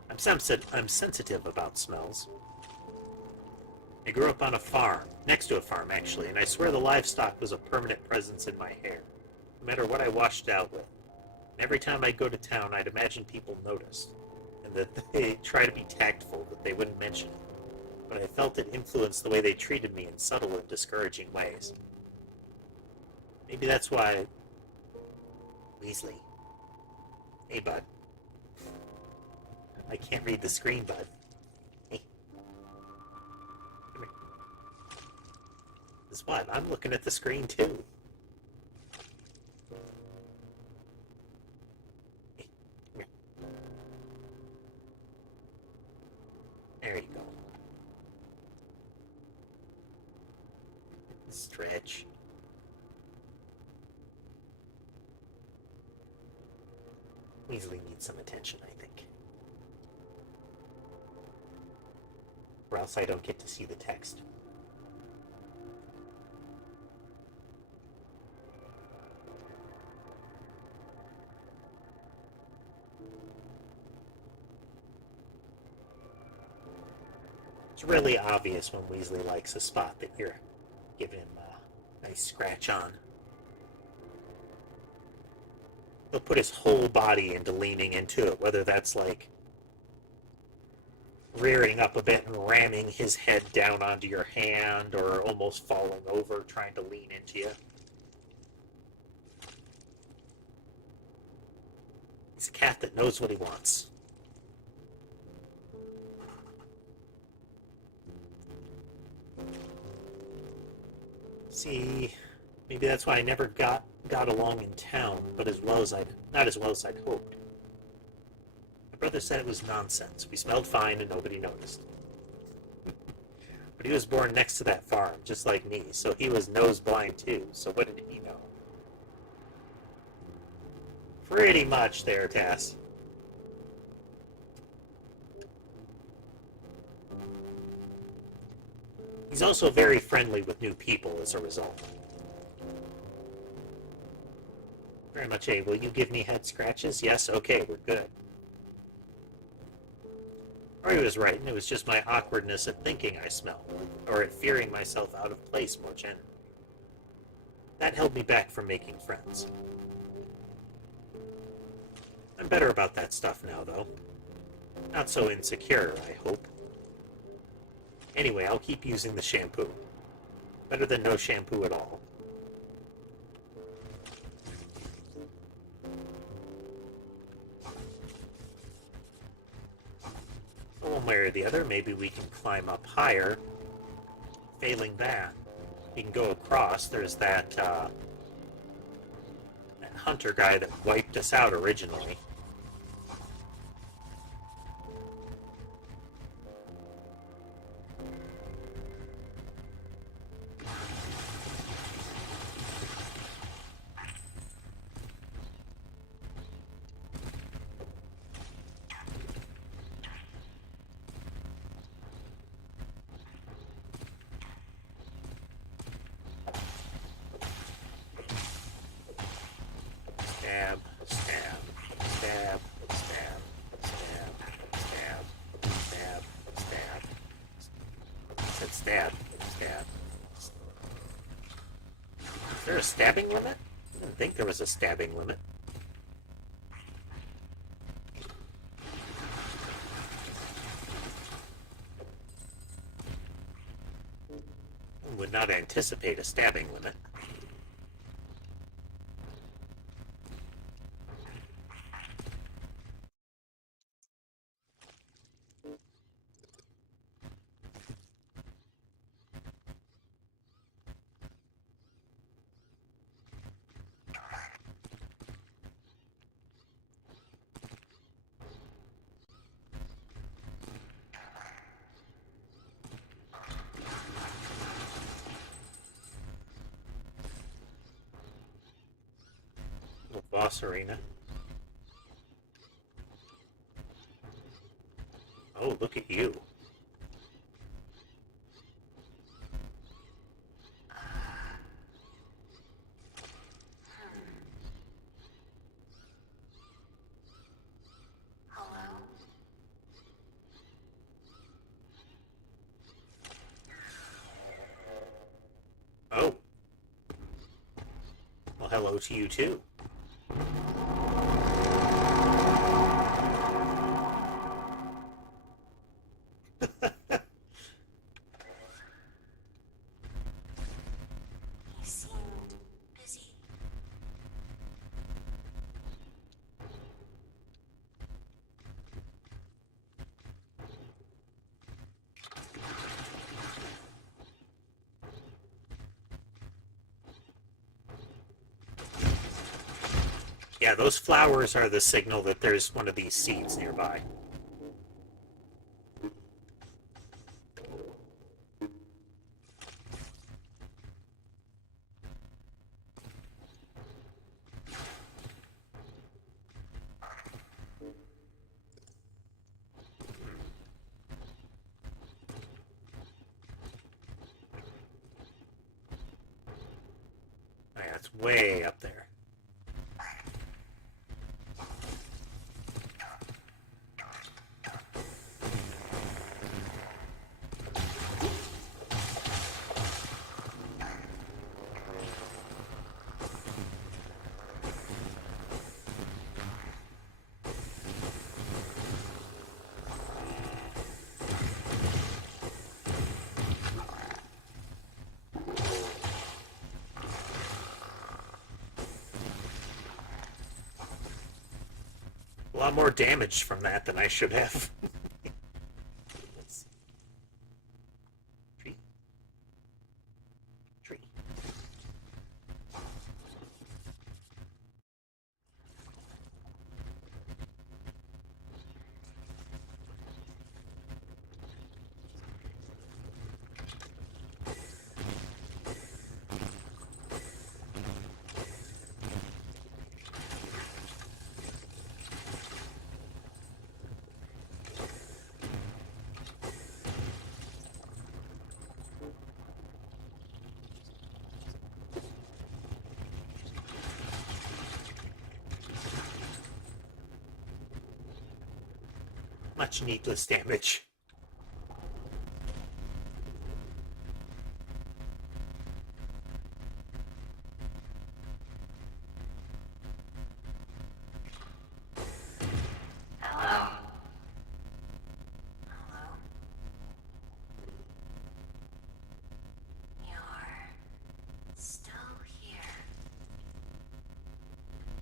I'm sensitive about smells. I grew up on a farm, next to a farm actually, and I swear the livestock was a permanent presence in my hair, no matter what I washed it out with. And every time I'd go to town, I'd imagine people noticed, and that they try to be tactful, that they wouldn't mention it. But I felt it influenced the way they treated me in subtle and discouraging ways. Maybe that's why... Weasley. Hey, bud. I can't read the screen, bud. Hey. Come here. This is what? I'm looking at the screen, too. Hey. Come here. There you go. Stretch. Weasley needs some attention, I think. Or else I don't get to see the text. It's really obvious when Weasley likes a spot that you're giving him a nice scratch on. He'll put his whole body into leaning into it, whether that's like rearing up a bit and ramming his head down onto your hand, or almost falling over trying to lean into you. He's a cat that knows what he wants. See, maybe that's why I never got along in town, but not as well as I'd hoped. My brother said it was nonsense. We smelled fine and nobody noticed. But he was born next to that farm, just like me, so he was nose blind too, so what did he know? Pretty much there, Tass. He's also very friendly with new people as a result. Very much a, will you give me head scratches? Yes, okay, we're good. Rory was right, and it was just my awkwardness at thinking I smelled, or at fearing myself out of place more generally. That held me back from making friends. I'm better about that stuff now, though. Not so insecure, I hope. Anyway, I'll keep using the shampoo. Better than no shampoo at all. So one way or the other, maybe we can climb up higher. Failing that, we can go across. There's that hunter guy that wiped us out originally. Stab, stab, stab, stab, stab, stab, stab, stab. I said stab, stab. Is there a stabbing limit? I didn't think there was a stabbing limit. I would not anticipate a stabbing limit. Boss arena. Oh, look at you. Hello? Oh. Well, hello to you too. He seemed busy. Yeah, those flowers are the signal that there's one of these seeds nearby. Yeah, it's way up there. lot more damage from that than I should have. Let's see. Tree. Tree. Much needless damage. Hello? Hello? You're still here.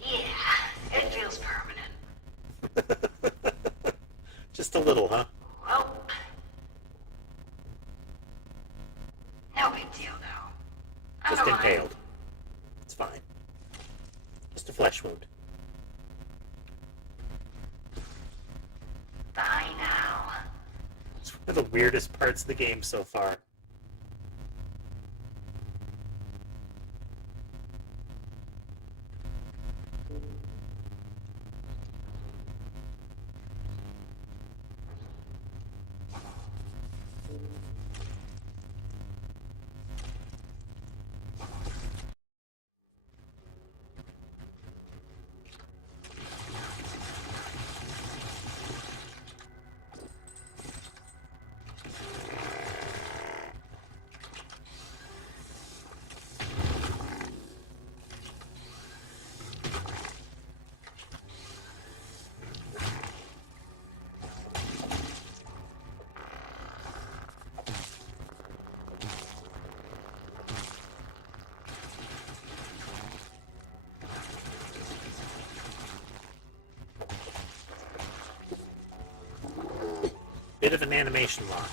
Yeah, it feels permanent. Just a little, huh? Well, no big deal though. I'm Just alive. impaled. It's fine. Just a flesh wound. Bye now. It's one of the weirdest parts of the game so far. Bit of an animation lock.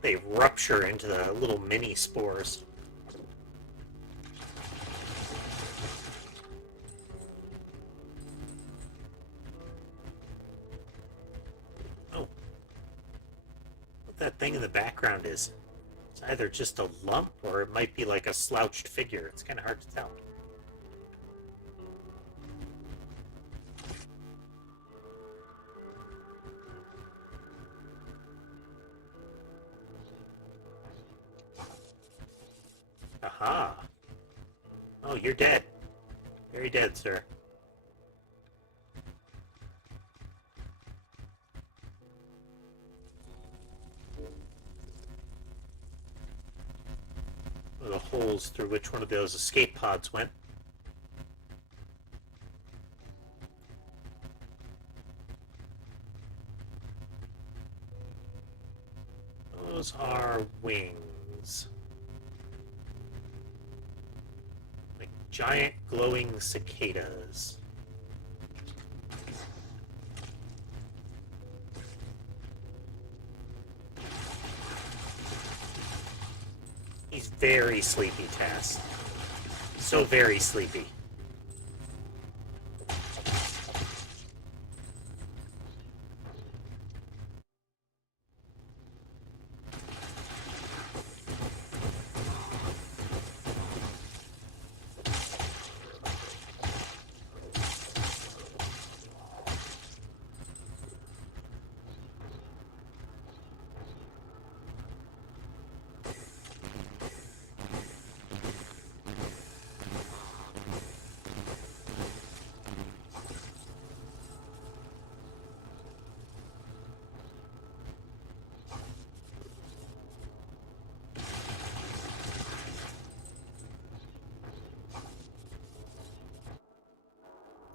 They rupture into the little mini spores. Oh. What that thing in the background is. It's either just a lump or it might be like a slouched figure. It's kind of hard to tell. Aha. Oh, you're dead. Very dead, sir. One of the holes through which one of those escape pods went. Those are wings. Like giant glowing cicadas. He's very sleepy, Tass. So very sleepy.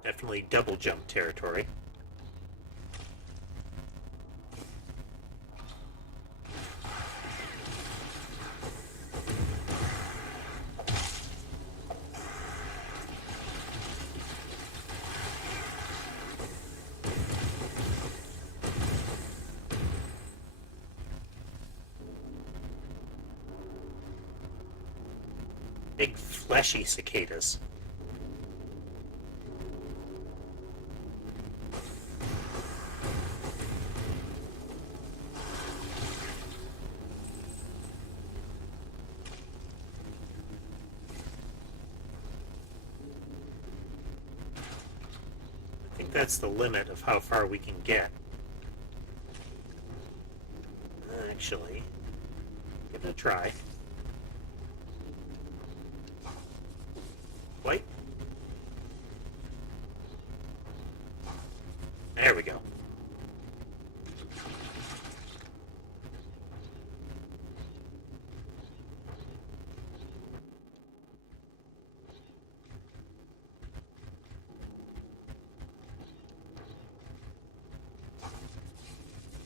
Definitely double jump territory. Big fleshy cicadas. I think that's the limit of how far we can get. Actually, give it a try. Wait. There we go.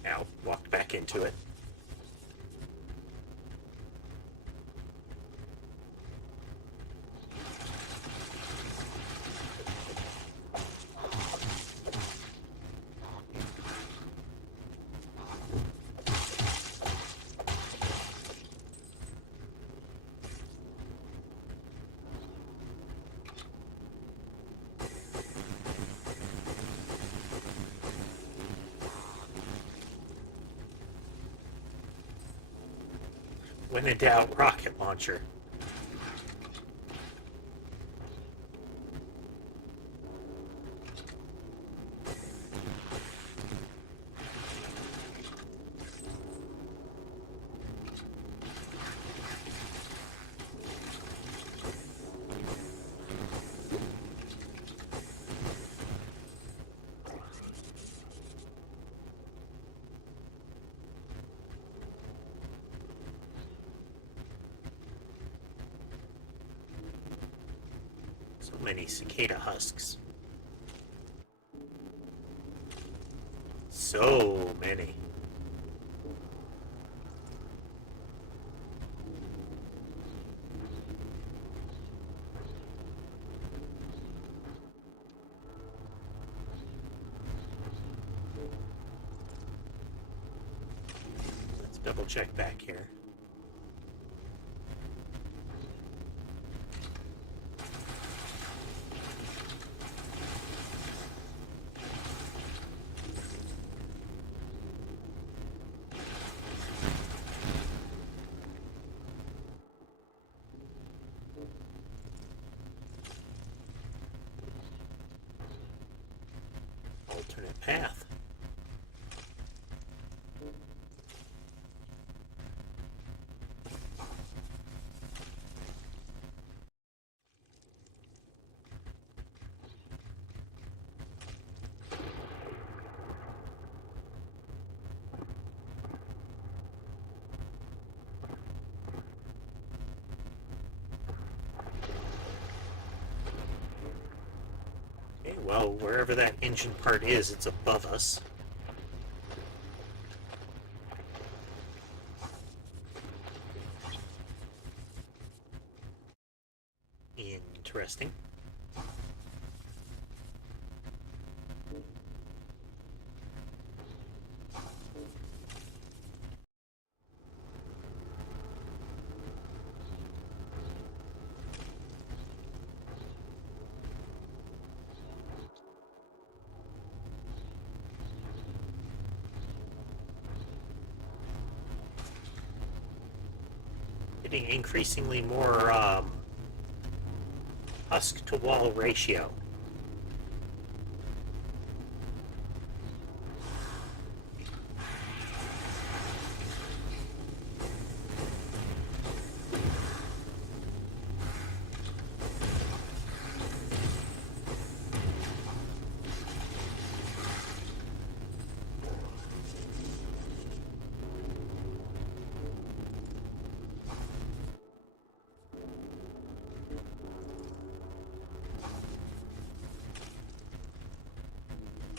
Ow, walked back into it. When in doubt, rocket launcher. So many cicada husks. So many. Let's double check back here. Alternate path. Okay, well, wherever that engine part is, it's above us. Interesting. Getting increasingly more husk to wall ratio.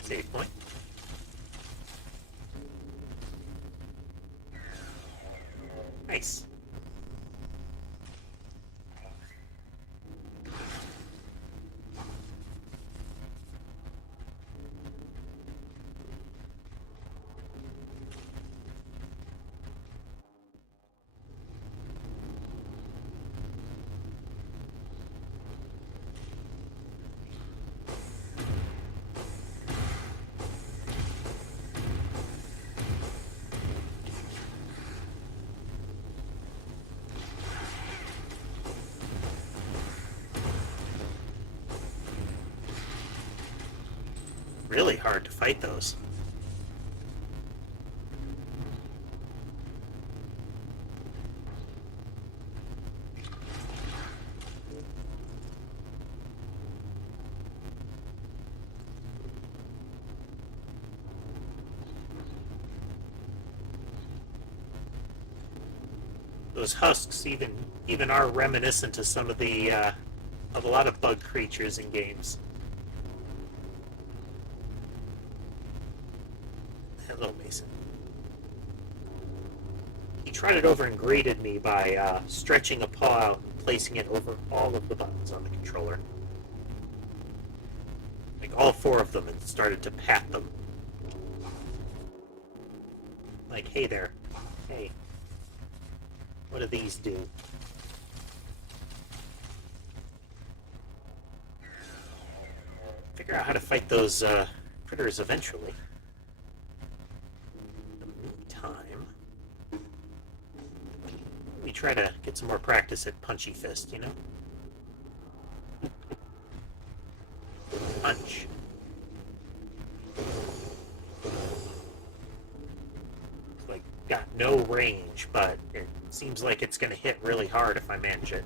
Save point. Nice. Really hard to fight those. Those husks even are reminiscent of some of the of a lot of bug creatures in games. Hello, Mason. He trotted over and greeted me by stretching a paw out and placing it over all of the buttons on the controller. Like all 4 of them, and started to pat them. Like, hey there. Hey. What do these do? Figure out how to fight those critters eventually. In the meantime, we try to get some more practice at Punchy Fist, you know? Punch. It's like, got no range, but it seems like it's going to hit really hard if I manage it.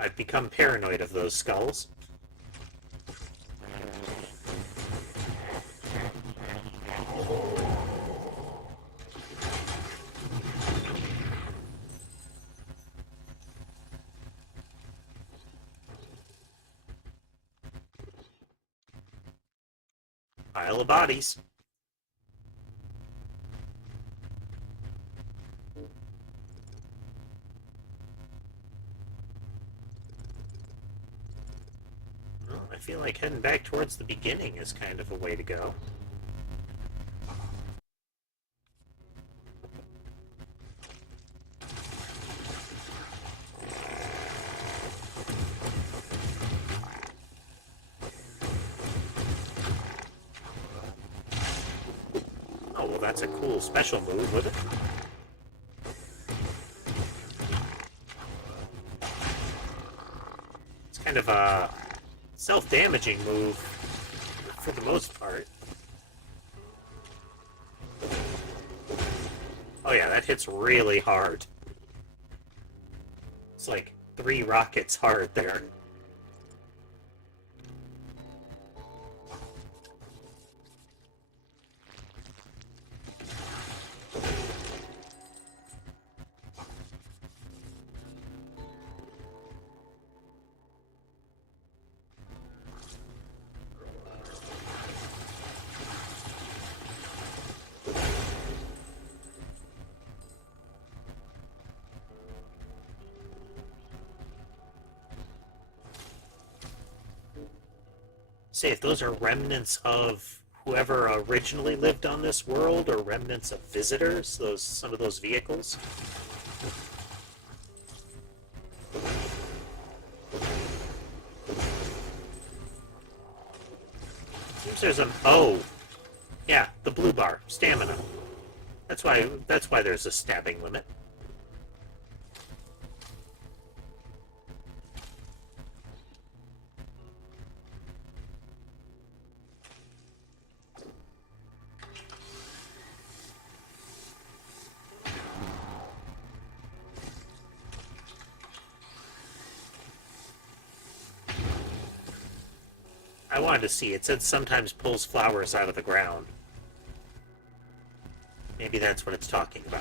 I've become paranoid of those skulls. Pile of bodies. I feel like heading back towards the beginning is kind of a way to go. Oh, well, that's a cool special move, would it? It's kind of a self-damaging move for the most part. Oh yeah, that hits really hard. It's like 3 rockets hard there. Say if those are remnants of whoever originally lived on this world, or remnants of visitors, some of those vehicles. Seems there's an... Oh! Yeah, the blue bar. Stamina. That's why there's a stabbing limit. I wanted to see. It said sometimes pulls flowers out of the ground. Maybe that's what it's talking about.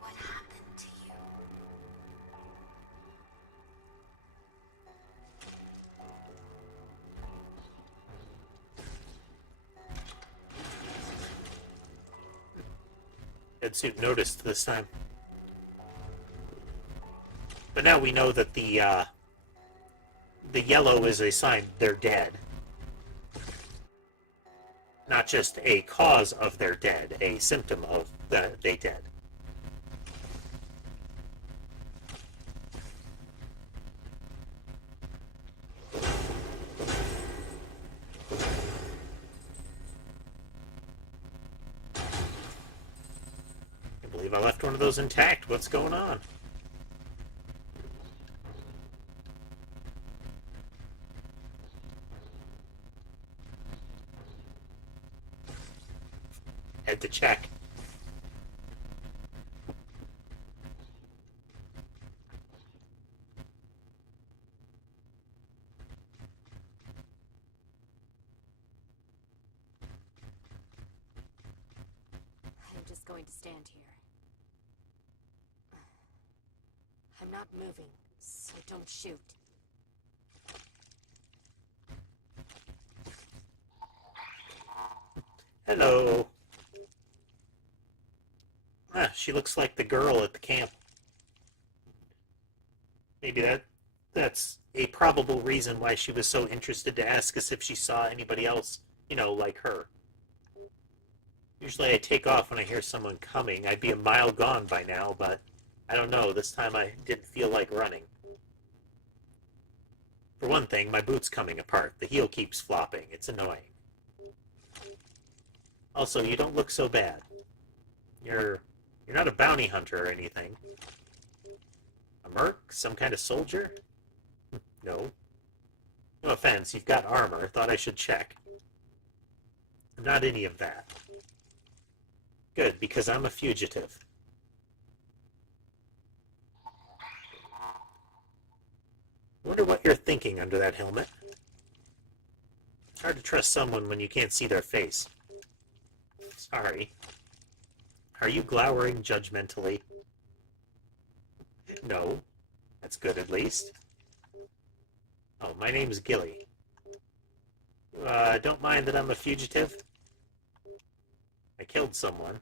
What happened to you? Edsuit noticed this time. But now we know that the yellow is a sign they're dead. Not just a cause of they're dead, a symptom of that they dead. I believe I left one of those intact. What's going on? Head to check. I'm just going to stand here. I'm not moving, so don't shoot. Hello. Ah, she looks like the girl at the camp. Maybe that's a probable reason why she was so interested to ask us if she saw anybody else, like her. Usually I take off when I hear someone coming. I'd be a mile gone by now, but I don't know. This time I didn't feel like running. For one thing, my boot's coming apart. The heel keeps flopping. It's annoying. Also, you don't look so bad. You're not a bounty hunter or anything. A merc? Some kind of soldier? No. No offense, you've got armor. Thought I should check. I'm not any of that. Good, because I'm a fugitive. Wonder what you're thinking under that helmet. It's hard to trust someone when you can't see their face. Sorry. Are you glowering judgmentally? No. That's good, at least. Oh, my name's Gilly. Don't mind that I'm a fugitive? I killed someone.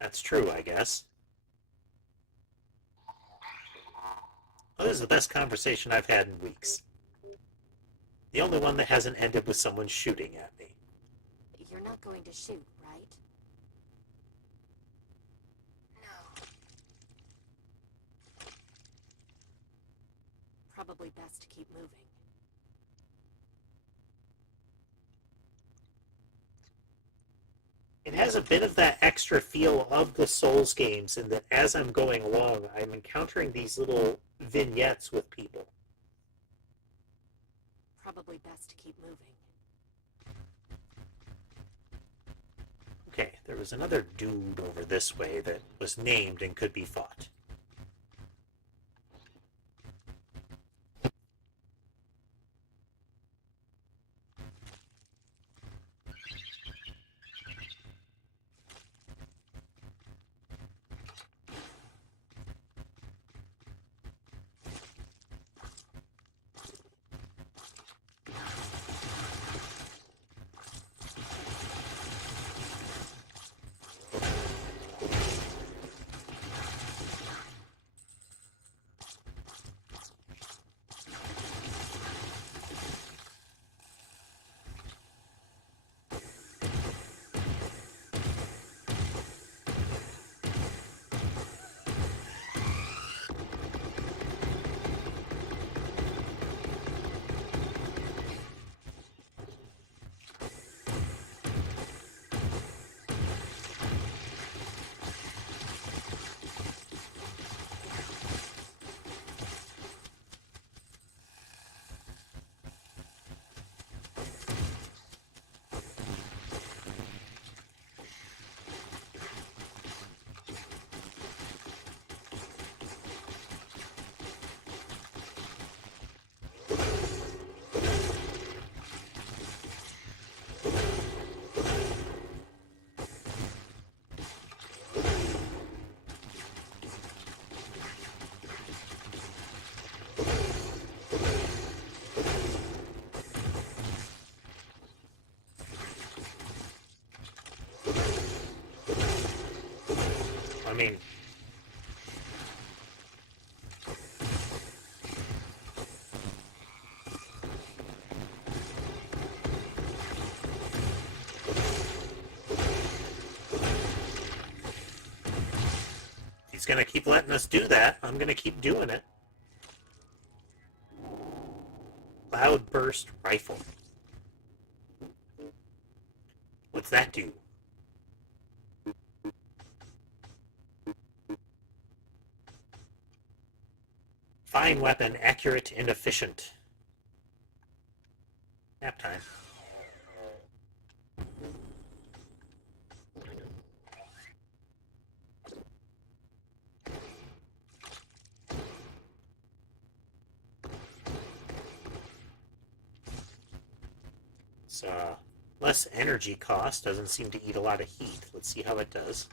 That's true, I guess. Well, this is the best conversation I've had in weeks. The only one that hasn't ended with someone shooting at me. You're not going to shoot, right? No. Probably best to keep moving. It has a bit of that extra feel of the Souls games in that as I'm going along, I'm encountering these little vignettes with people. Probably best to keep moving. Okay, there was another dude over this way that was named and could be fought. mean... He's gonna keep letting us do that. I'm gonna keep doing it. Cloudburst Rifle. What's that do? Fine weapon, accurate and efficient. Nap time. It's less energy cost, doesn't seem to eat a lot of heat. Let's see how it does.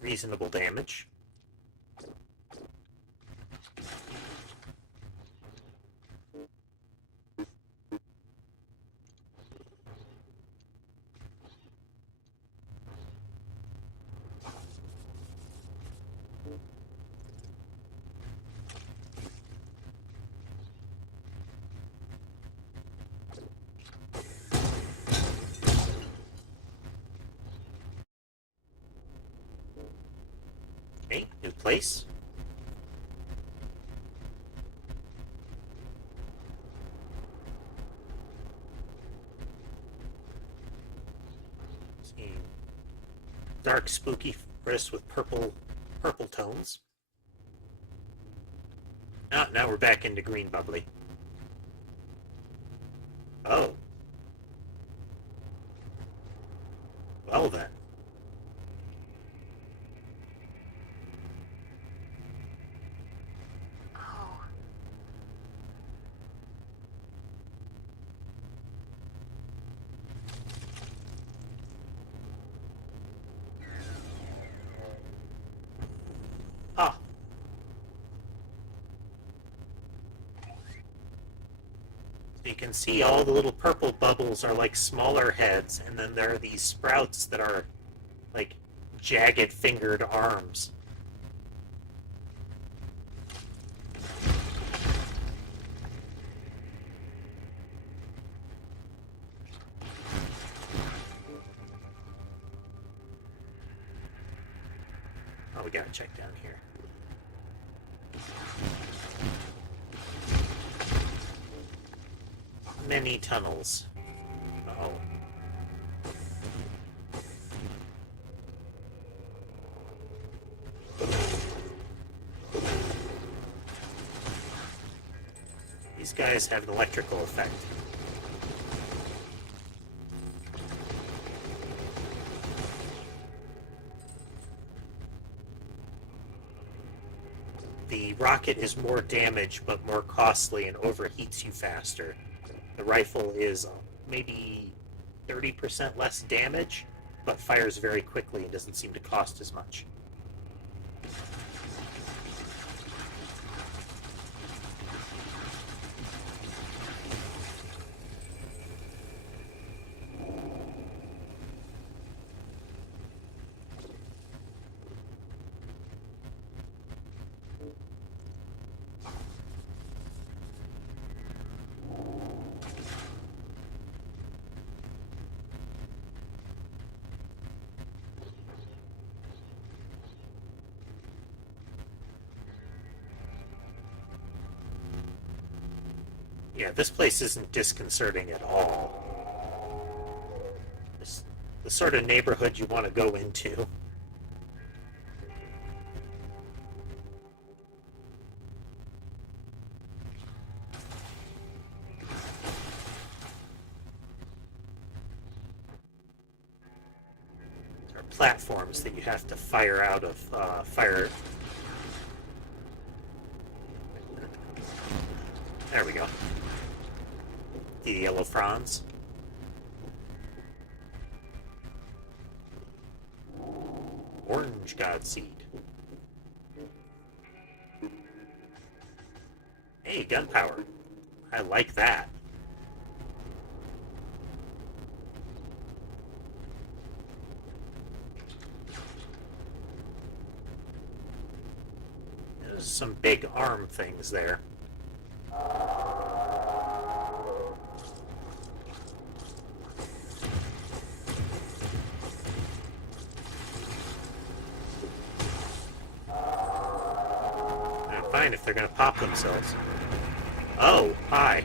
Reasonable damage. Okay, new place. See, dark, spooky forest with purple tones. Ah, now we're back into green bubbly. Oh. Well then. Oh. Ah. So you can see all the little purple bubbles are like smaller heads, and then there are these sprouts that are like jagged fingered arms. Oh, we gotta check down here. Many tunnels. Oh. These guys have an electrical effect. The rocket is more damage, but more costly and overheats you faster. The rifle is maybe 30% less damage, but fires very quickly and doesn't seem to cost as much. Yeah, this place isn't disconcerting at all. It's the sort of neighborhood you want to go into. There are platforms that you have to fire out of fire. There we go. The yellow fronds. Orange Godseed. Hey, gunpowder. I like that. some big arm things there. Fine if they're gonna pop themselves. Oh, hi.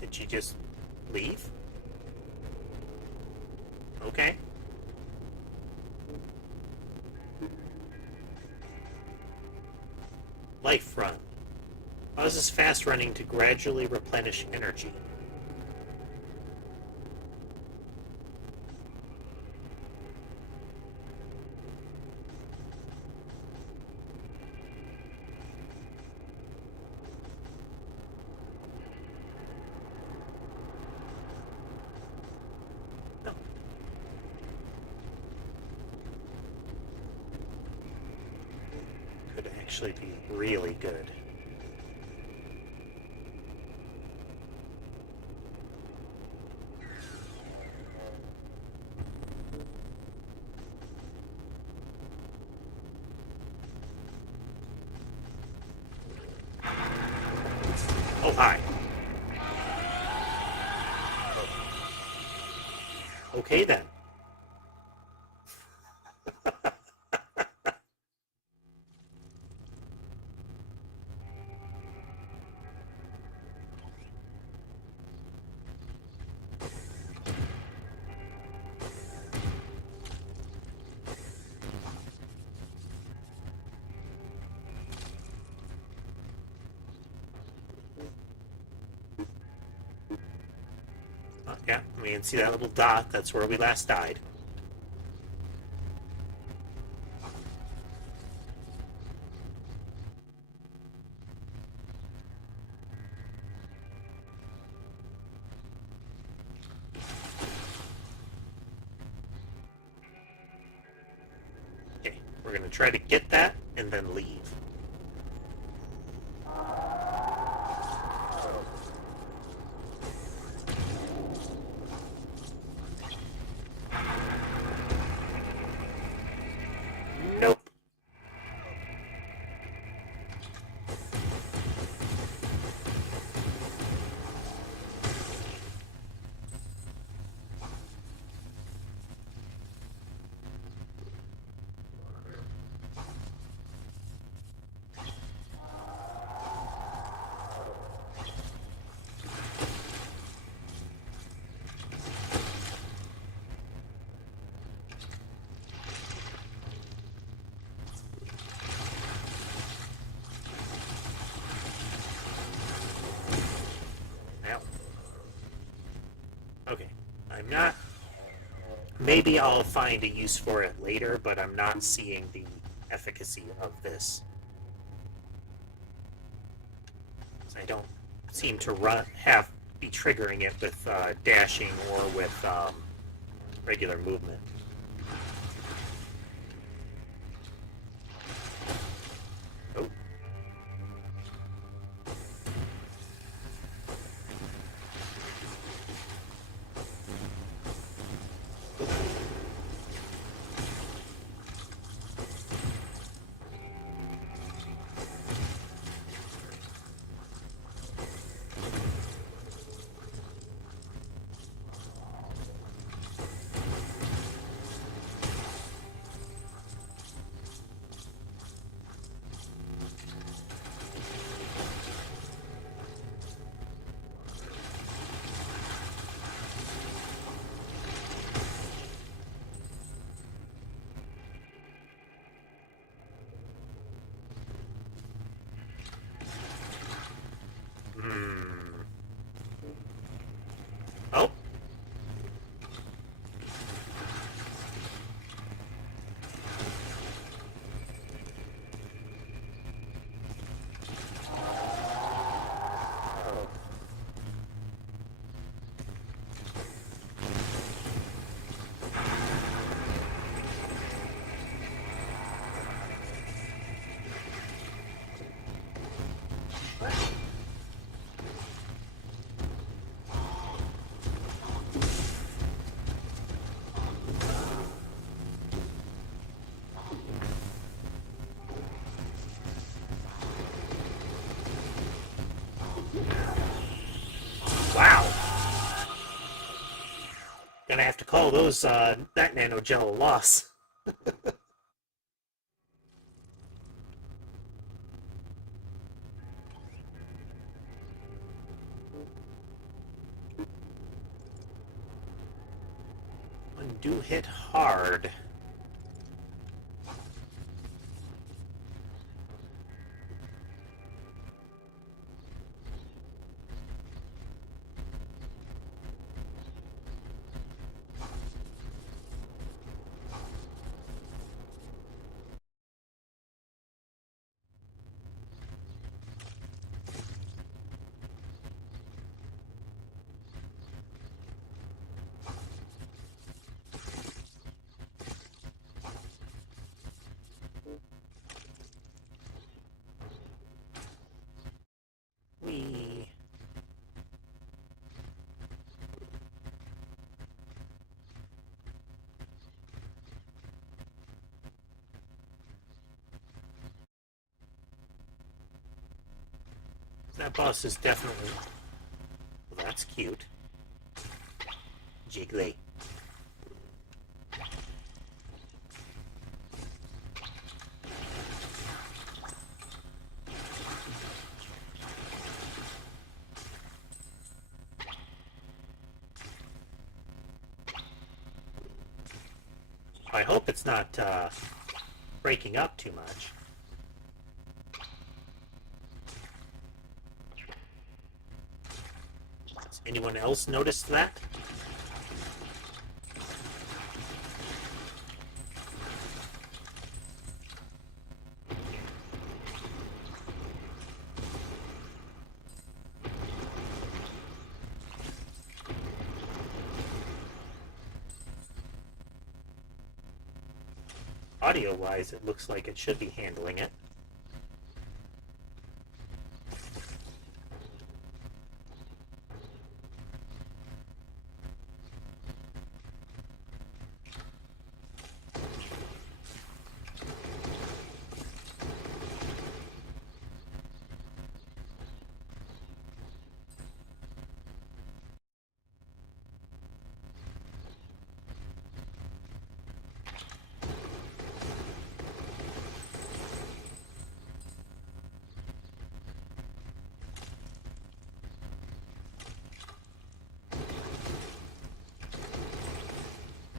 Did she just leave? Okay. Life run. Causes fast running to gradually replenish energy. Could actually be really good. Oh, hi. Okay, then. Yeah, we can see that little dot. That's where we last died. Okay, we're going to try to get that and then leave. Nope. Okay, I'm not... Maybe I'll find a use for it later, but I'm not seeing the efficacy of this. I don't seem to be triggering it with dashing or with regular movement. Oh. Gonna have to call those that nanogel a loss. One do hit hard. Wee. That boss is definitely... Well, that's cute. Jiggly. I hope it's not breaking up too much. Has anyone else noticed that? Audio-wise, it looks like it should be handling it.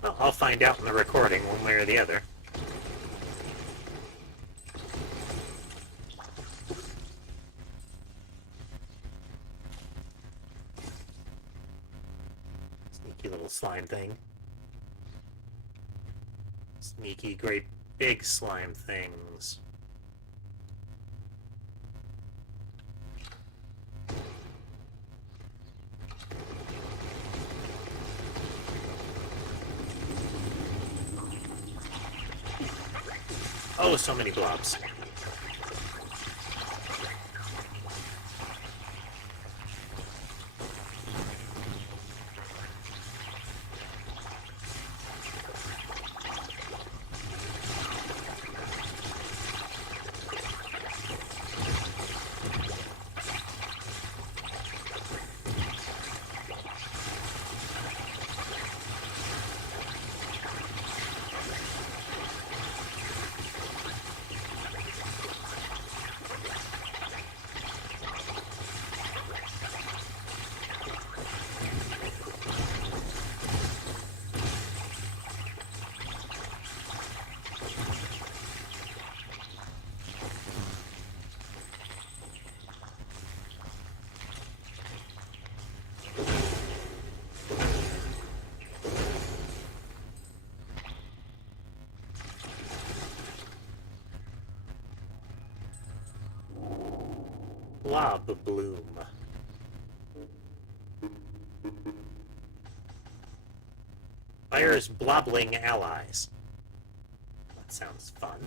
Well, I'll find out in the recording one way or the other. Sneaky little slime thing. Sneaky, great, big slime things. Oh, so many blobs. Blob bloom. Fire's blobbling allies. That sounds fun.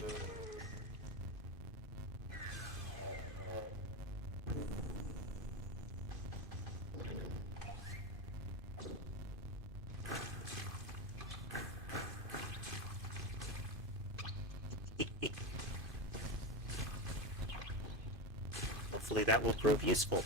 Hopefully that will prove useful.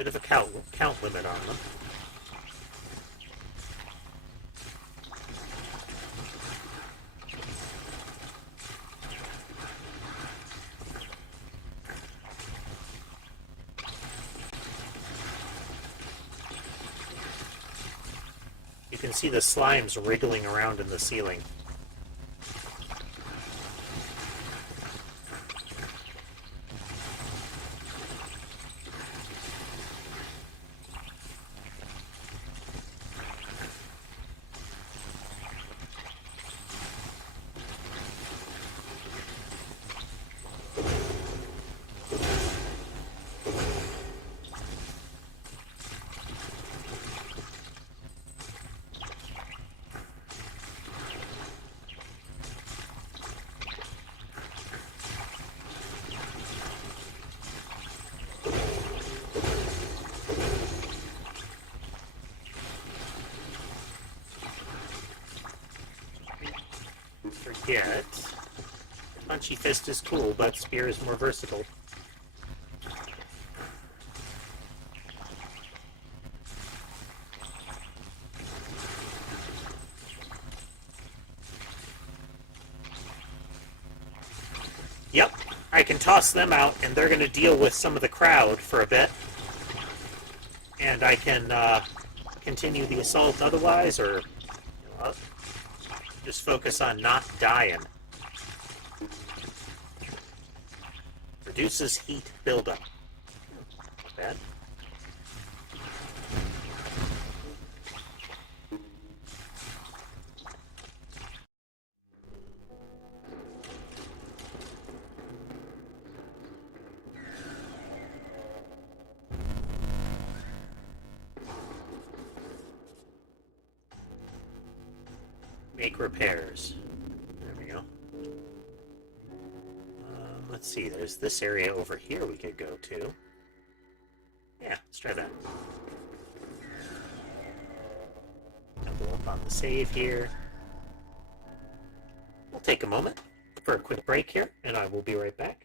Bit of a count limit on them. You can see the slimes wriggling around in the ceiling. Forget. Punchy Fist is cool, but Spear is more versatile. Yep, I can toss them out, and they're going to deal with some of the crowd for a bit. And I can continue the assault otherwise, or just focus on not dying. Reduces heat buildup. Not bad. Make repairs. There we go. Let's see, there's this area over here we could go to. Yeah, let's try that. Double up on the save here. We'll take a moment for a quick break here, and I will be right back.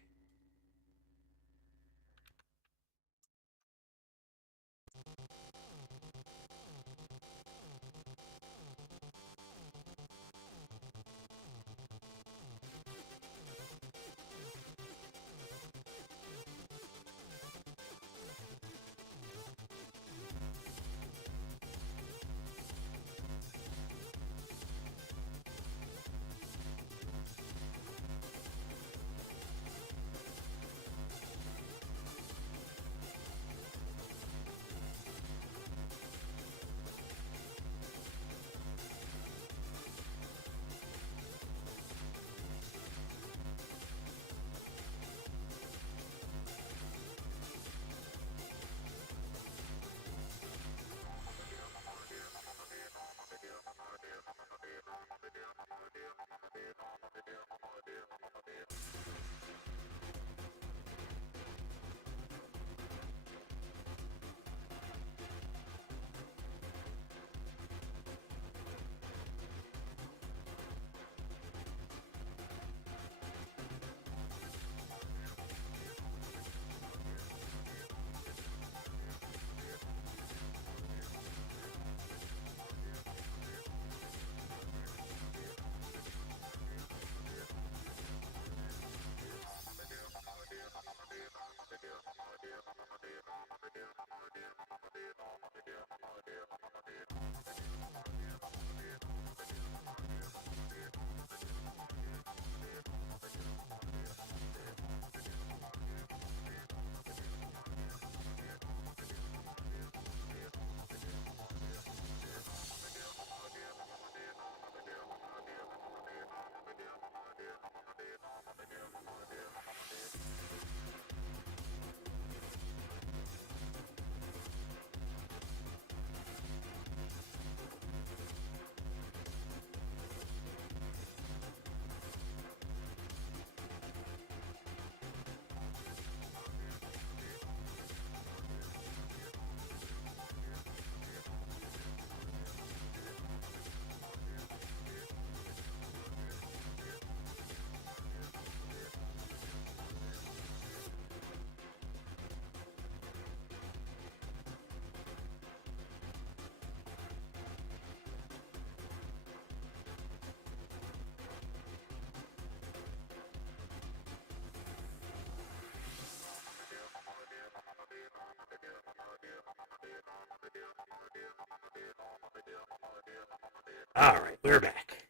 Alright, we're back.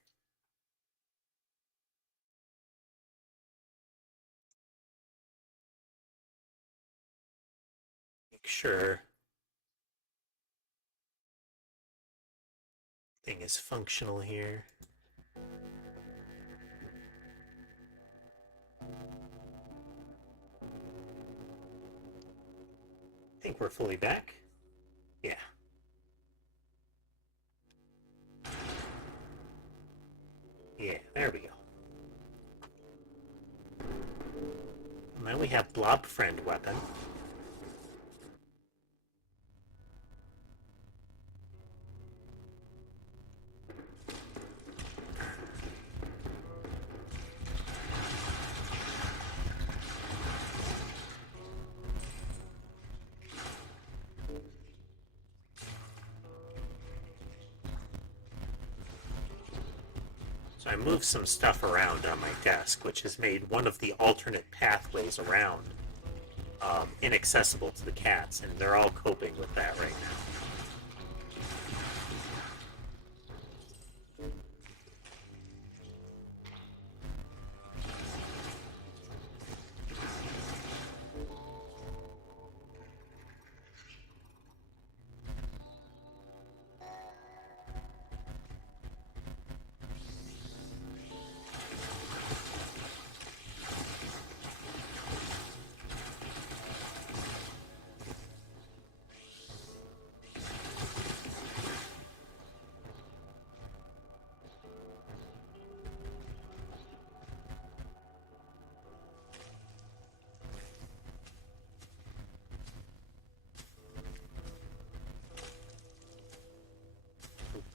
Make sure thing is functional here. I think we're fully back. Yeah. Yeah, there we go. Now we have Blob Friend weapon. So I moved some stuff around on my desk, which has made one of the alternate pathways around inaccessible to the cats, and they're all coping with that right now.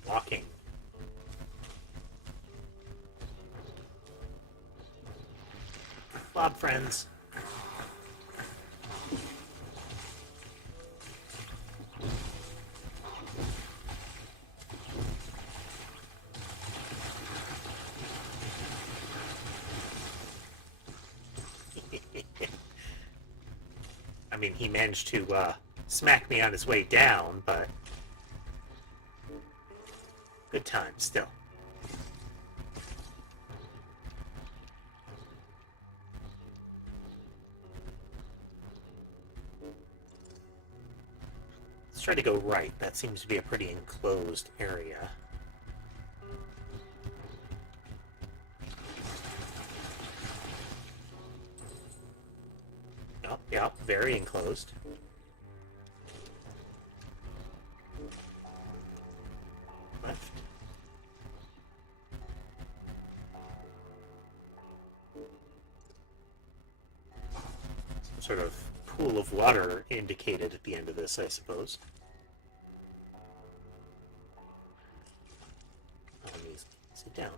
Walking. Blob friends. I mean, he managed to smack me on his way down, but good time still. Let's try to go right. That seems to be a pretty enclosed area. Oh, yeah, very enclosed. Left. Some sort of pool of water indicated at the end of this, I suppose. Let me sit down.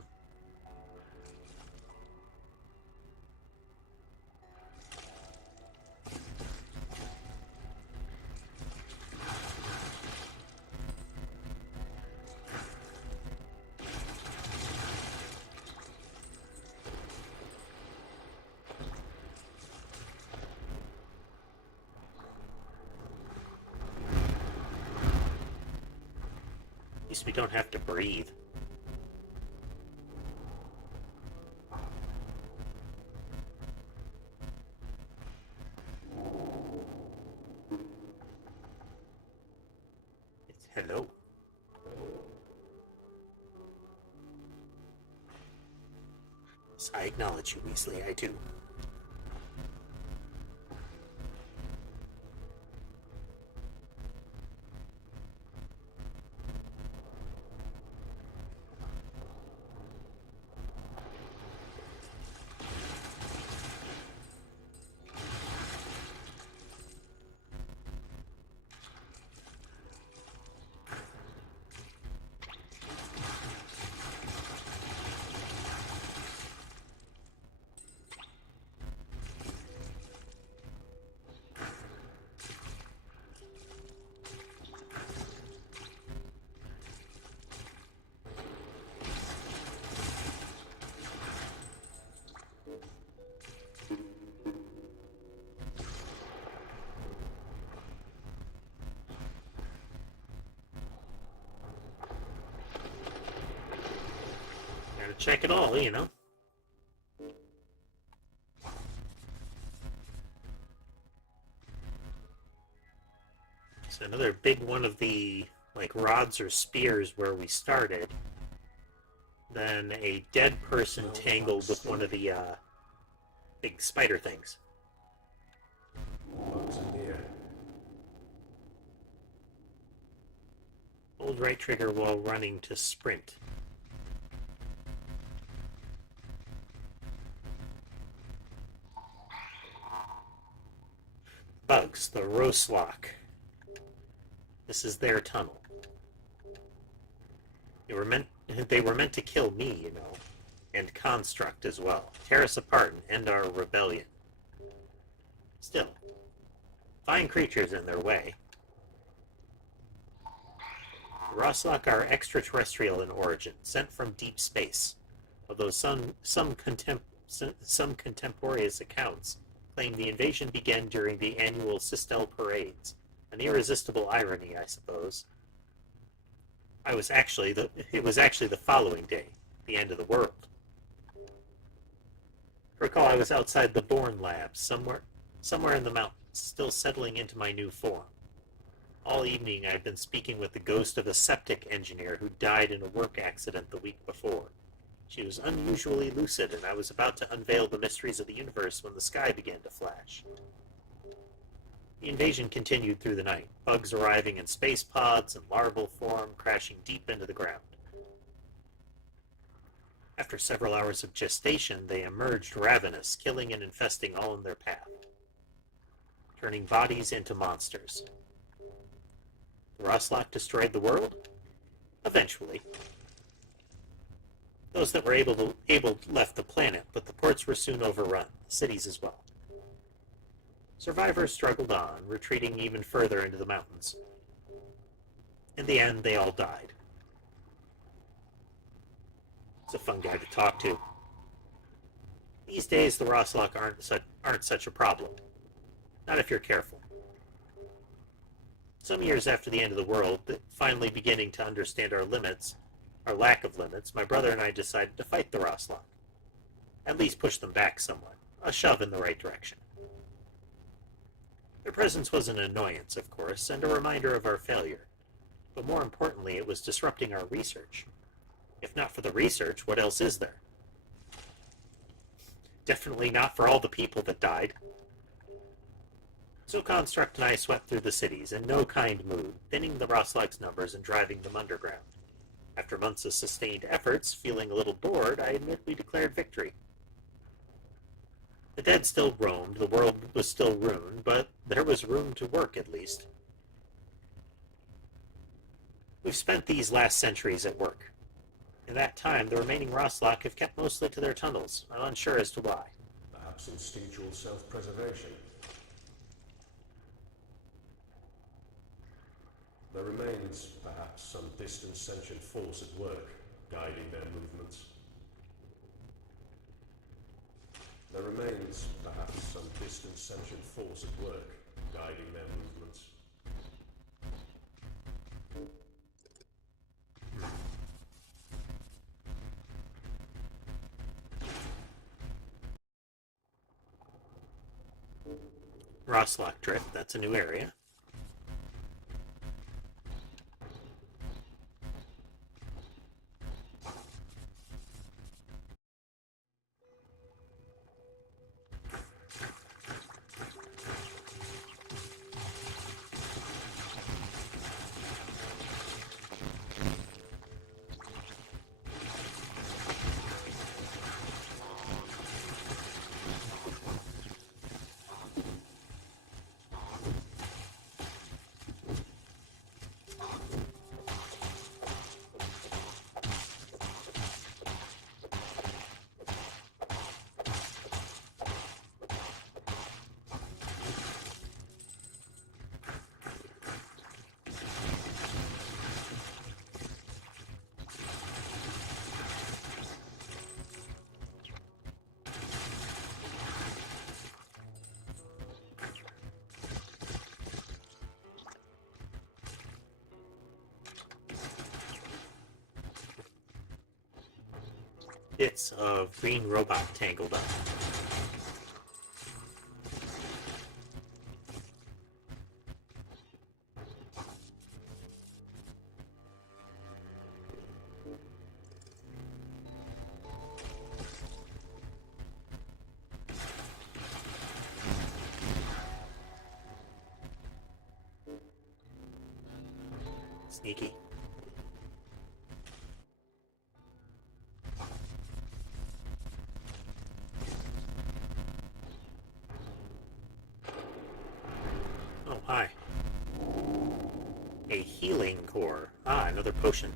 At least we don't have to breathe. It's hello. Yes, I acknowledge you, Weasley, I do. Gotta check it all, you know. So another big one of the like rods or spears where we started. Then a dead person tangled with one of the big spider things. Bugs in the air. Hold right trigger while running to sprint. Bugs, the Roslock. This is their tunnel. They were meant to kill me, you know, and Construct as well. Tear us apart and end our rebellion. Still, fine creatures in their way. The Roslock are extraterrestrial in origin, sent from deep space, although some contemporaneous accounts claim the invasion began during the annual Sistel parades. An irresistible irony, I suppose. It was actually the following day, the end of the world. Recall I was outside the Bourne Labs, somewhere in the mountains, still settling into my new form. All evening I had been speaking with the ghost of a septic engineer who died in a work accident the week before. She was unusually lucid, and I was about to unveil the mysteries of the universe when the sky began to flash. The invasion continued through the night, bugs arriving in space pods and larval form crashing deep into the ground. After several hours of gestation, they emerged ravenous, killing and infesting all in their path, turning bodies into monsters. The Roslock destroyed the world? Eventually. Those that were able left the planet, but the ports were soon overrun, the cities as well. Survivors struggled on, retreating even further into the mountains. In the end, they all died. It's a fun guy to talk to. These days, the Roslock aren't such a problem. Not if you're careful. Some years after the end of the world, finally beginning to understand our limits, our lack of limits, my brother and I decided to fight the Roslock. At least push them back somewhat. A shove in the right direction. Their presence was an annoyance, of course, and a reminder of our failure. But more importantly, it was disrupting our research. If not for the research, what else is there? Definitely not for all the people that died. So Construct and I swept through the cities in no kind mood, thinning the Roslock's numbers and driving them underground. After months of sustained efforts, feeling a little bored, I admit we declared victory. The dead still roamed, the world was still ruined, but there was room to work at least. We've spent these last centuries at work. In that time, the remaining Roslock have kept mostly to their tunnels. I'm unsure as to why. Perhaps instinctual self-preservation. There remains, perhaps, some distant sentient force at work, guiding their movements. There remains, perhaps, some distant sentient force at work, guiding their movements. Roslock Drift, that's a new area. bits of green robot tangled up. Sneaky. Oh, hi. A healing core. Ah, another potion.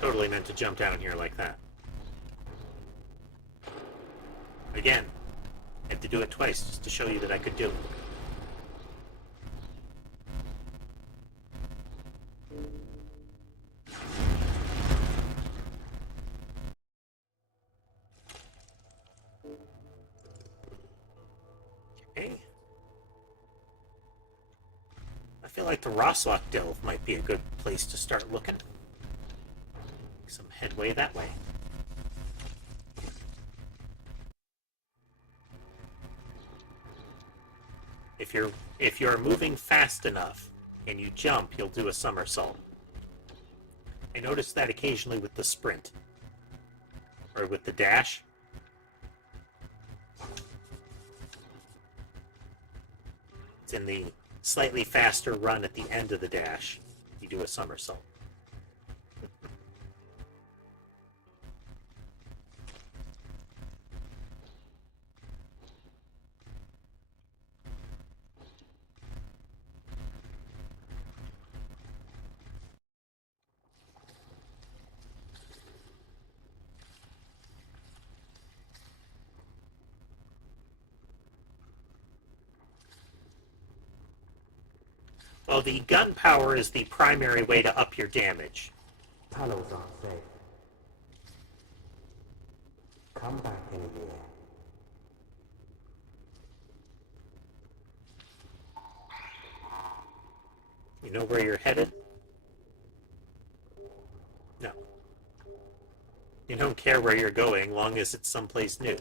Totally meant to jump down here like that. Again, I had to do it twice just to show you that I could do it. Okay. I feel like the Roslock Delve might be a good place to start looking. Make some headway that way. If you're moving fast enough and you jump, you'll do a somersault. I notice that occasionally with the sprint or with the dash. It's in the slightly faster run at the end of the dash. You do a somersault. Well, the gun power is the primary way to up your damage. Tunnels aren't safe. Come back in here. You know where you're headed? No. You don't care where you're going, long as it's someplace new.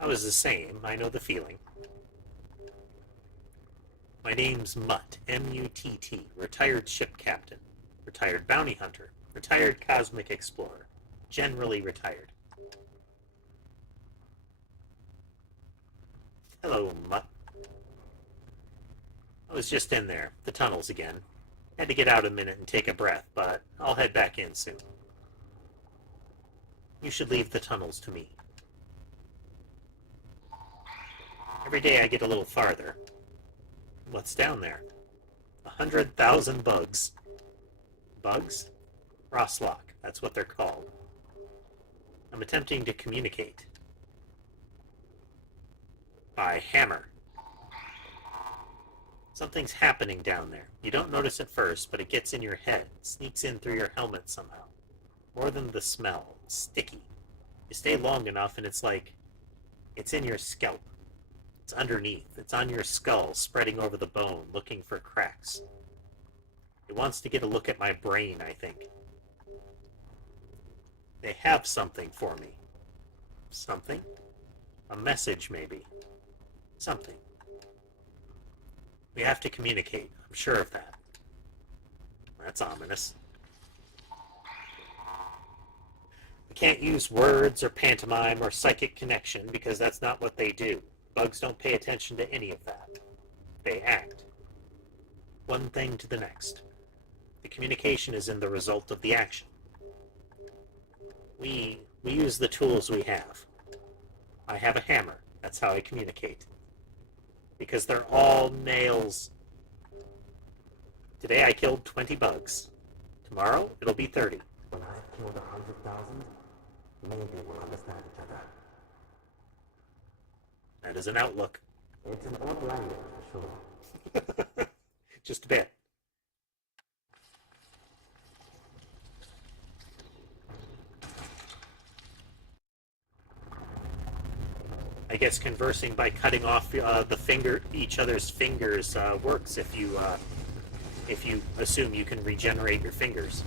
I was the same. I know the feeling. My name's Mutt, M-U-T-T, retired ship captain, retired bounty hunter, retired cosmic explorer, generally retired. Hello, Mutt. I was just in there, the tunnels again. Had to get out a minute and take a breath, but I'll head back in soon. You should leave the tunnels to me. Every day I get a little farther. What's down there? 100,000 bugs. Bugs? Roslock, that's what they're called. I'm attempting to communicate. By hammer. Something's happening down there. You don't notice at first, but it gets in your head, sneaks in through your helmet somehow. More than the smell, it's sticky. You stay long enough and it's like, it's in your scalp. It's underneath. It's on your skull, spreading over the bone, looking for cracks. It wants to get a look at my brain, I think. They have something for me. Something? A message, maybe. Something. We have to communicate. I'm sure of that. That's ominous. We can't use words or pantomime or psychic connection because that's not what they do. Bugs don't pay attention to any of that. They act. One thing to the next. The communication is in the result of the action. We use the tools we have. I have a hammer. That's how I communicate. Because they're all nails. Today I killed 20 bugs. Tomorrow it'll be 30. When I've killed 100,000, maybe we'll understand each other. That is an outlook. It's an odd language, for sure. Just a bit. I guess conversing by cutting off each other's fingers works if you if you assume you can regenerate your fingers.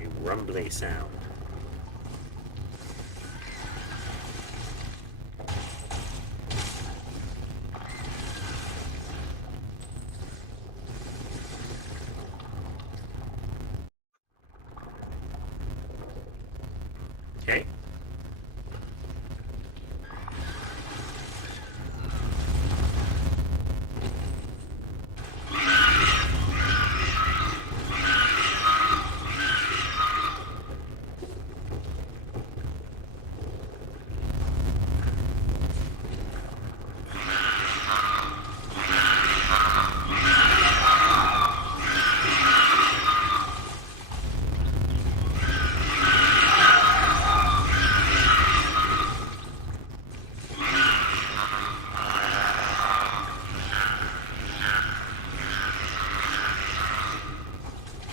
A rumbly sound. Okay.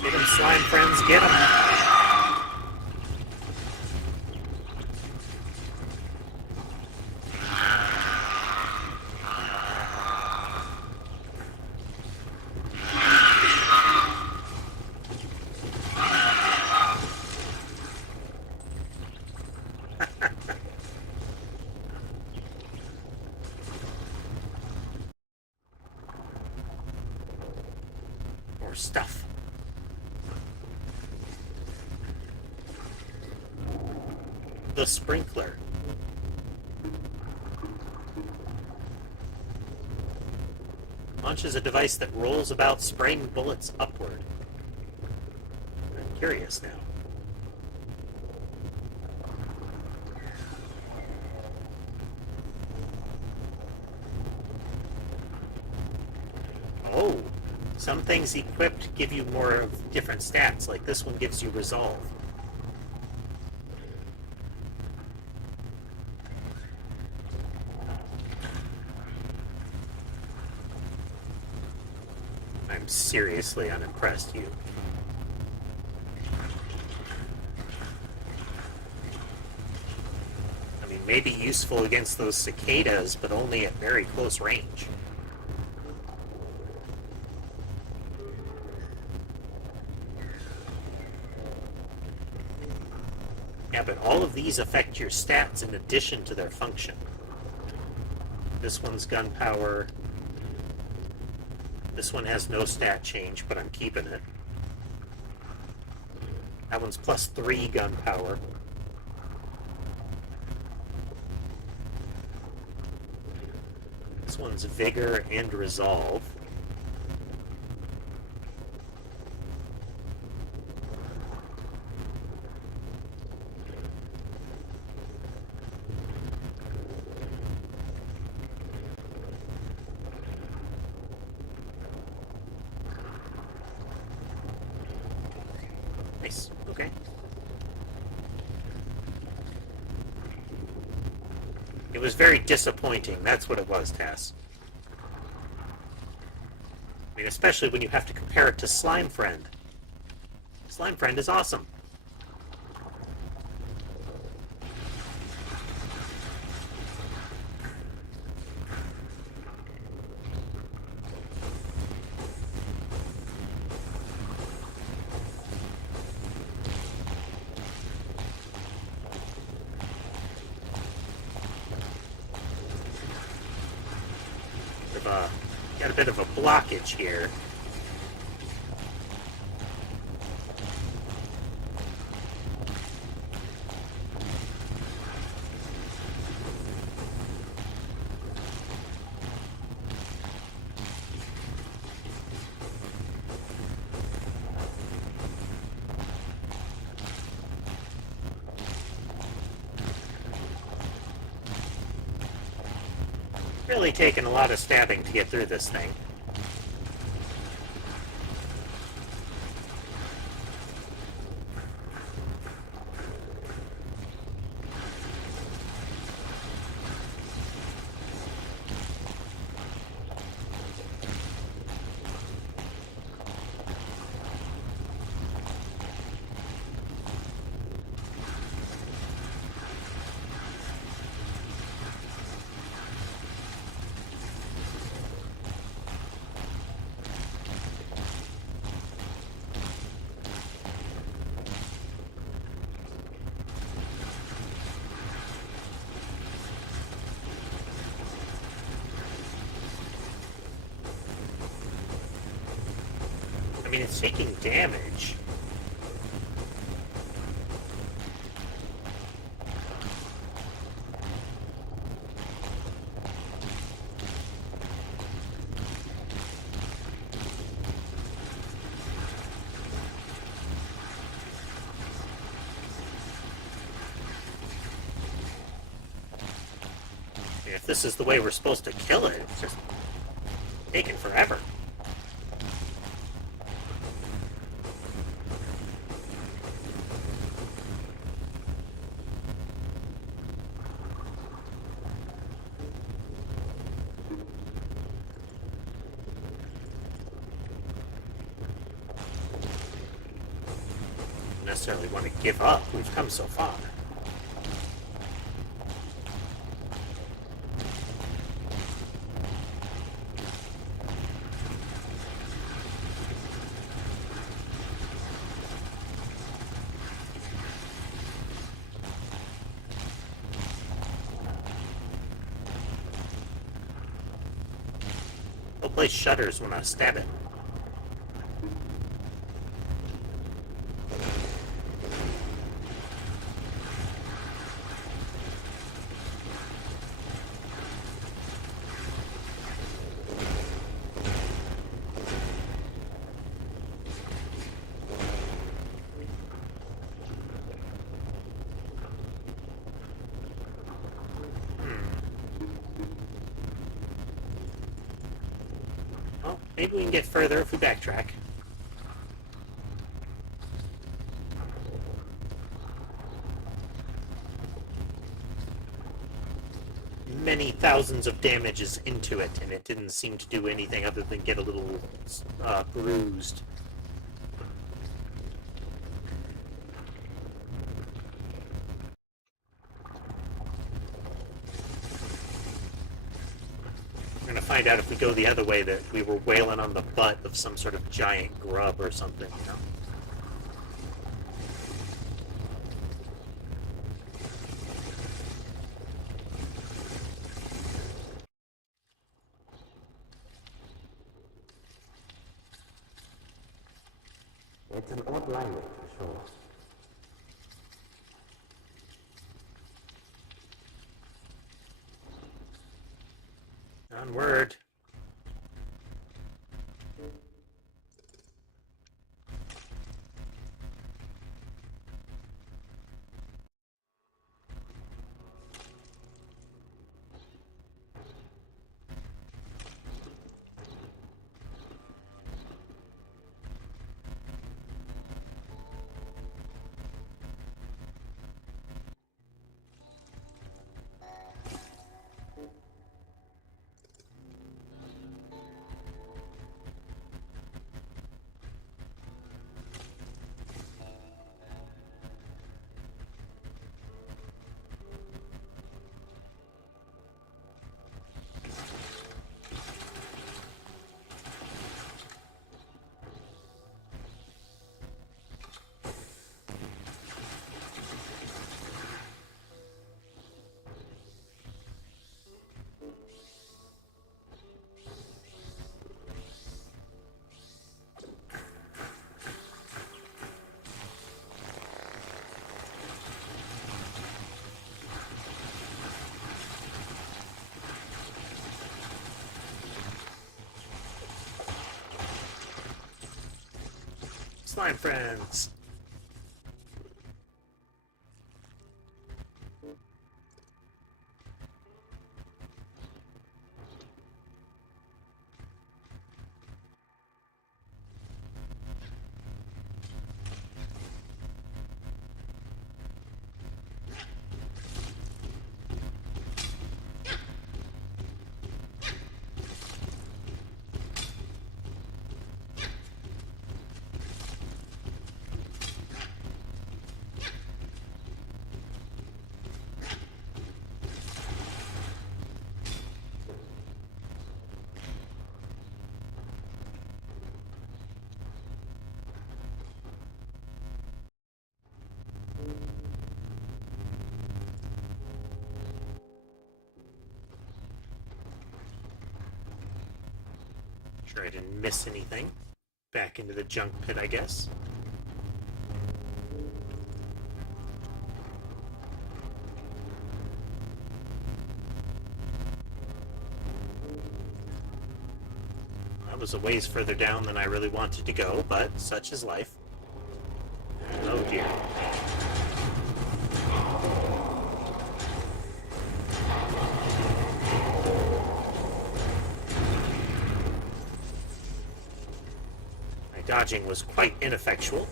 Get him, slime friends, get him! More stuff. The sprinkler. Launches a device that rolls about, spraying bullets upward. I'm curious now. Oh, some things equipped give you more of different stats, like this one gives you resolve. I'm seriously unimpressed, you. I mean, maybe useful against those cicadas, but only at very close range. Yeah, but all of these affect your stats in addition to their function. This one's gunpowder. This one has no stat change, but I'm keeping it. That one's +3 gunpowder. This one's vigor and resolve. Nice. Okay. It was very disappointing. That's what it was, Tess. I mean, especially when you have to compare it to Slime Friend. Slime Friend is awesome. Got a bit of a blockage here. Really taking a lot of stabbing to get through this thing. mean, it's taking damage. If this is the way we're supposed to kill it, it's just taking forever. Don't necessarily want to give up. We've come so far. I'll place shutters when I stab it. Well, maybe we can get further if we backtrack. Many thousands of damages into it, and it didn't seem to do anything other than get a little bruised. We're gonna find out if we go the other way that we were wailing on the butt of some sort of giant grub or something, you know? It's an odd language, for sure. Onward. Slime friends. Sure I didn't miss anything. back into the junk pit, I guess. That was a ways further down than I really wanted to go, but such is life. Oh dear. My dodging was quite ineffectual.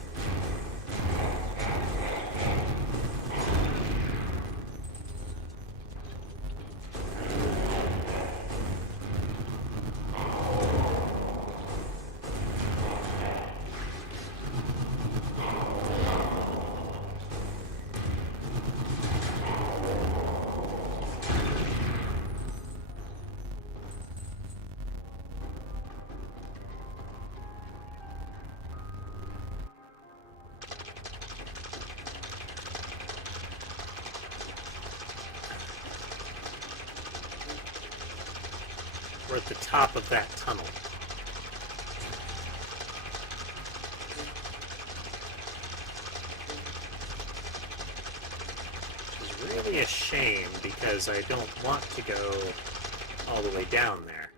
We're at the top of that tunnel. Which is really a shame because I don't want to go all the way down there.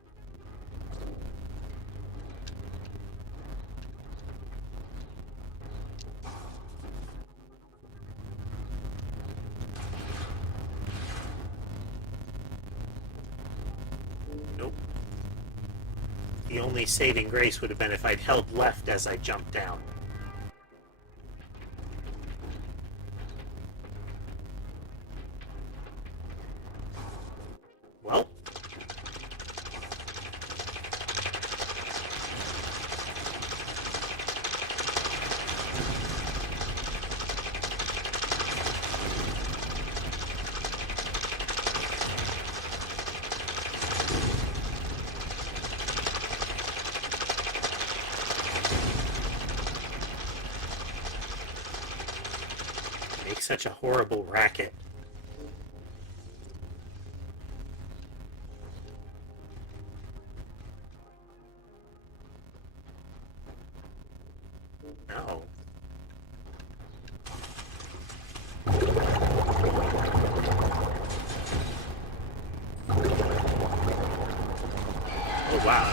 Nope. The only saving grace would have been if I'd held left as I jumped down. Well. Make such a horrible racket. No. Oh, wow.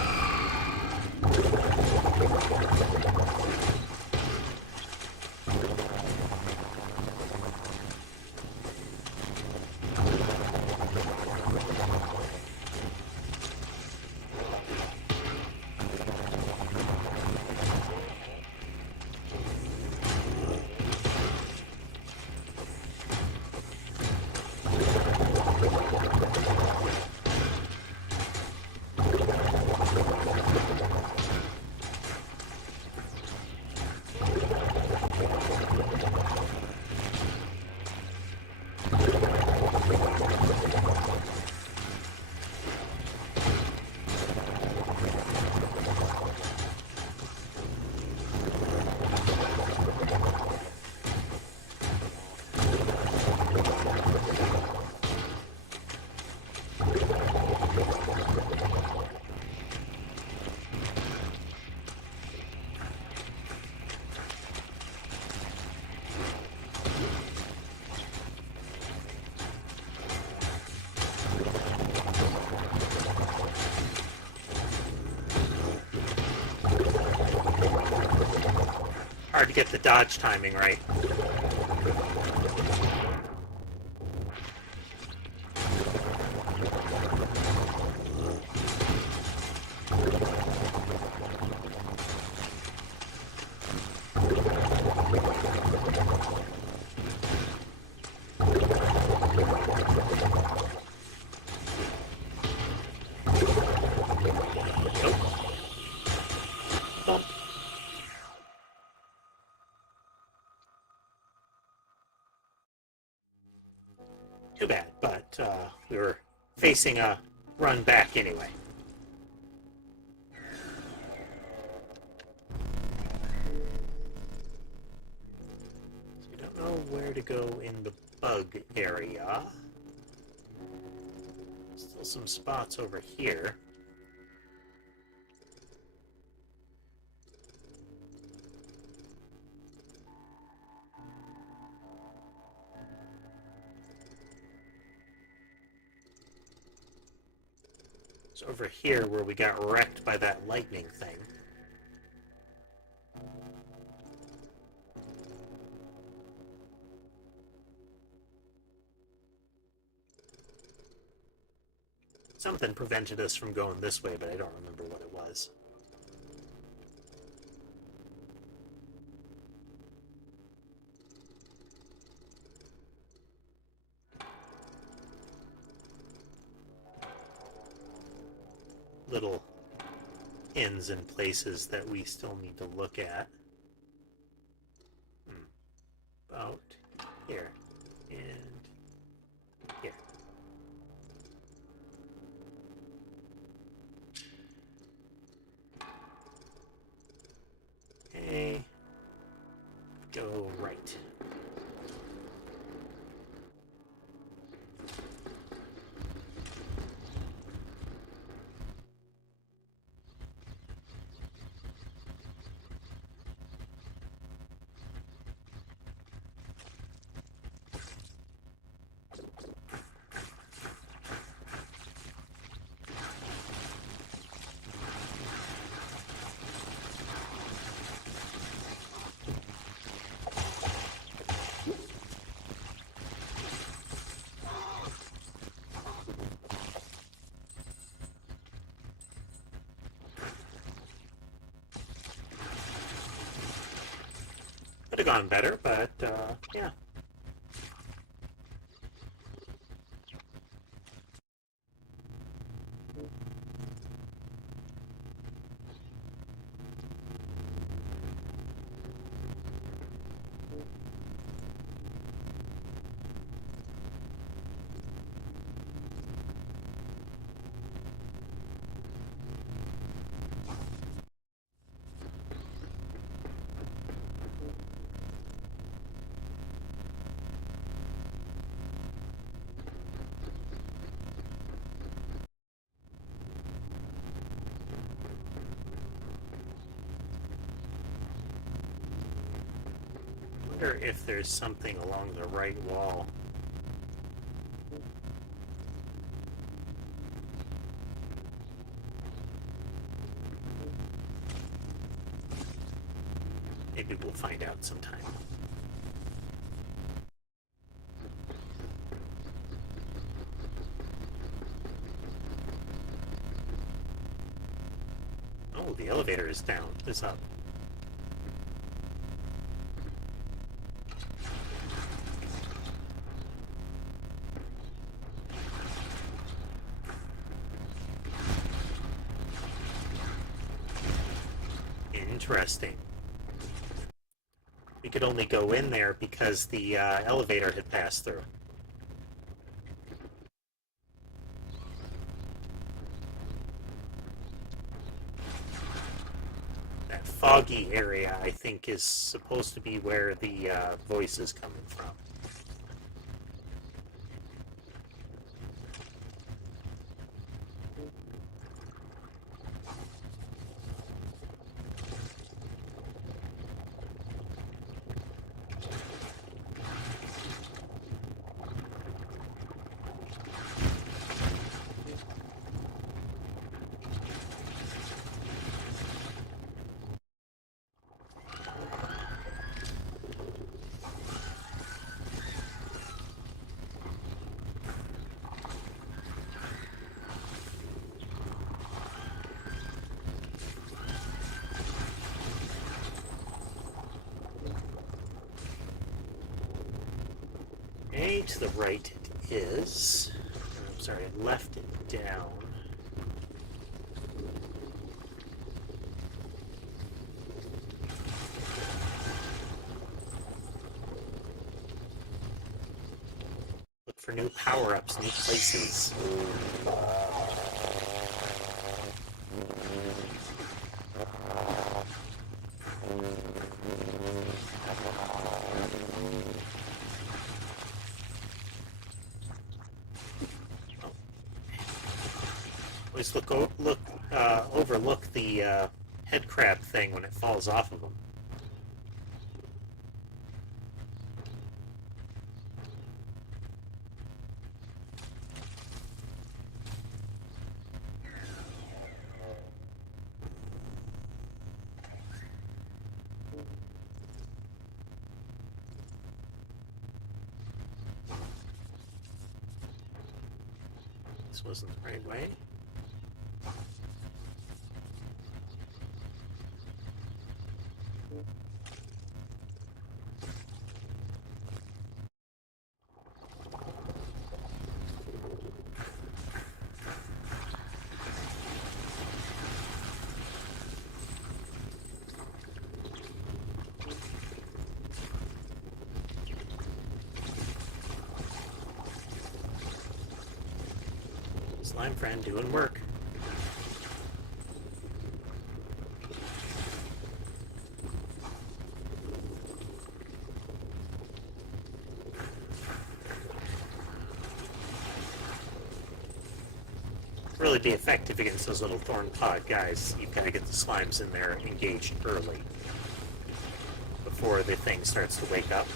Hard to get the dodge timing right. Too bad, but we were facing a run back anyway. So we don't know where to go in the bug area. Still some spots over here. It's over here where we got wrecked by that lightning thing. Something prevented us from going this way, but I don't remember what it was. Little ins and places that we still need to look at. About here and here. Okay. Go right. Could have gone better, but yeah. Wonder if there's something along the right wall. Maybe we'll find out sometime. Oh, the elevator is down. Is up. Interesting. We could only go in there because the elevator had passed through. That foggy area, I think, is supposed to be where the voice is coming from. Okay, to the right it is. I'm sorry, I left it down. Look for new power-ups, new places. Always overlook the head crab thing when it falls off of them. This wasn't the right way. Slime friend doing work. Really be effective against those little thorn pod guys, you've got to get the slimes in there engaged early before the thing starts to wake up.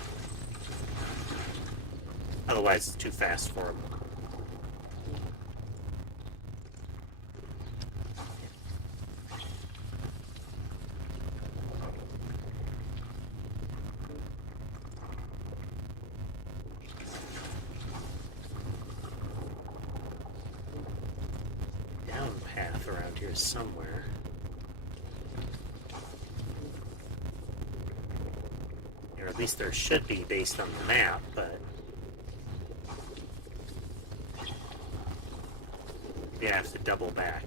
Otherwise, it's too fast for them. Path around here somewhere. Or at least there should be based on the map, but you have to double back.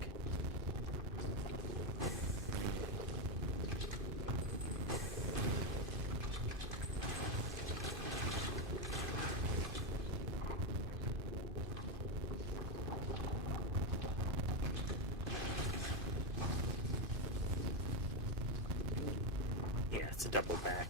It's a double back.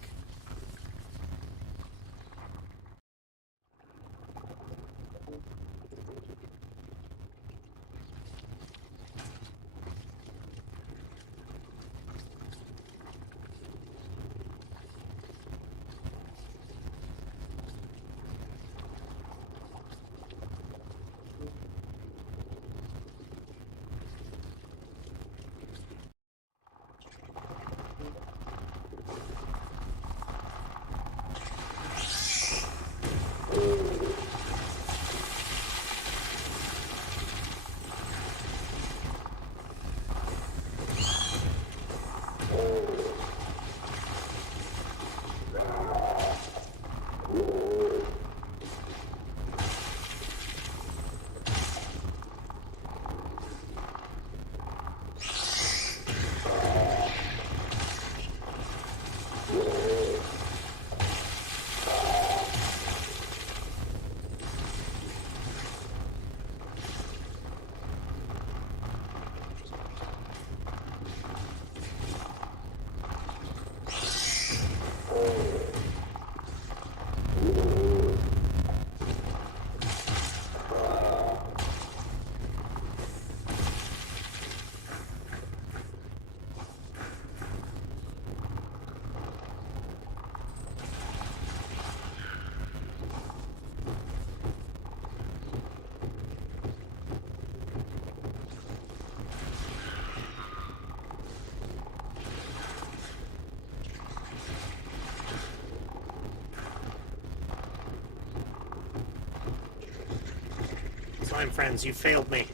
Slime friends, you failed me.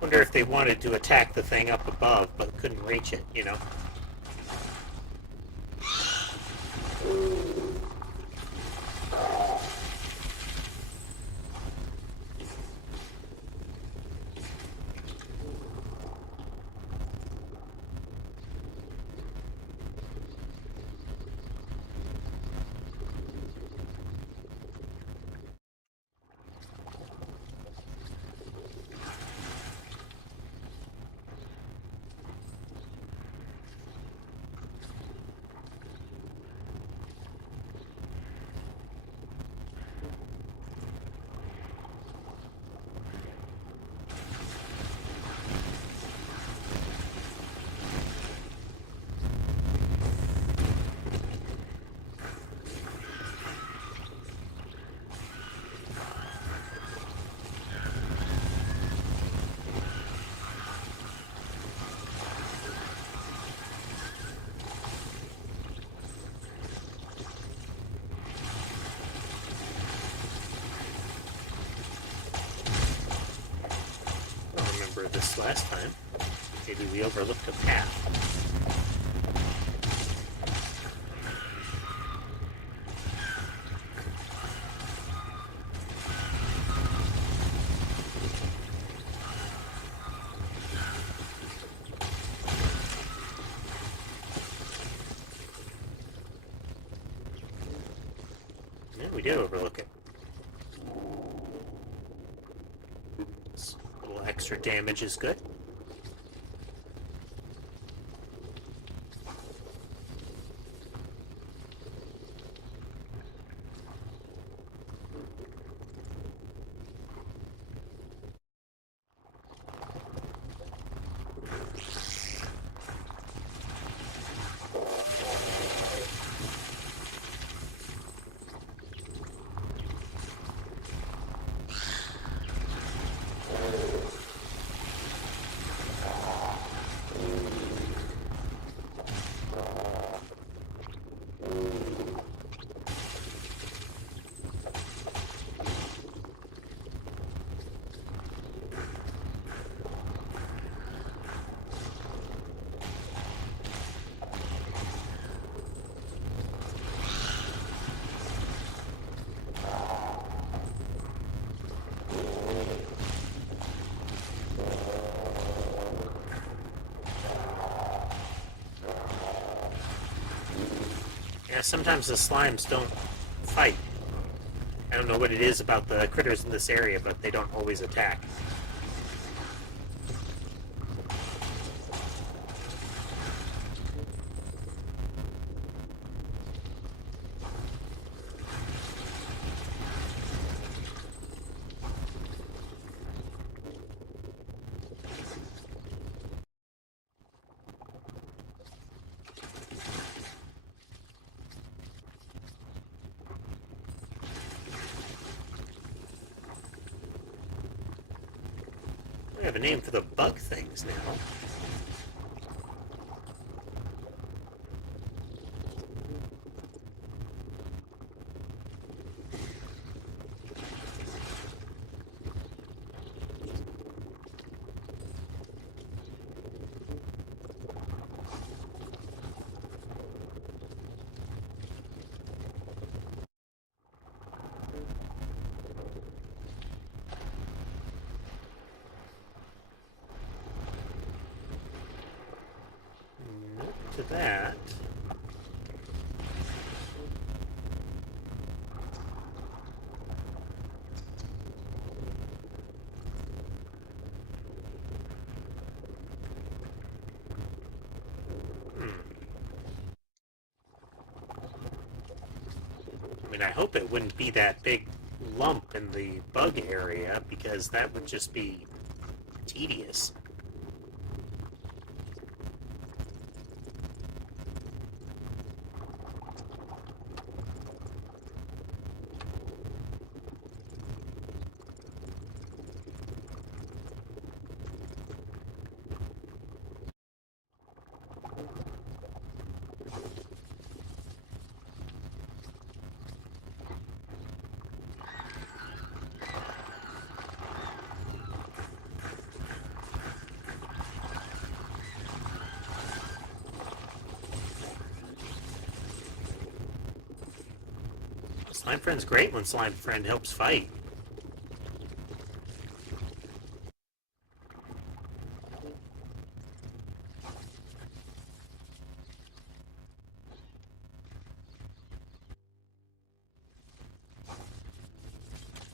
Wonder if they wanted to attack the thing up above, but couldn't reach it, you know? missed last time. Maybe we overlooked a path. Yeah, we did overlook it. Oops. A little extra damage is good. Yeah, sometimes the slimes don't fight. I don't know what it is about the critters in this area, but they don't always attack. We have a name for the bug things now. Note to that. I mean, I hope it wouldn't be that big lump in the bug area, because that would just be tedious. Slime Friend's great when Slime Friend helps fight.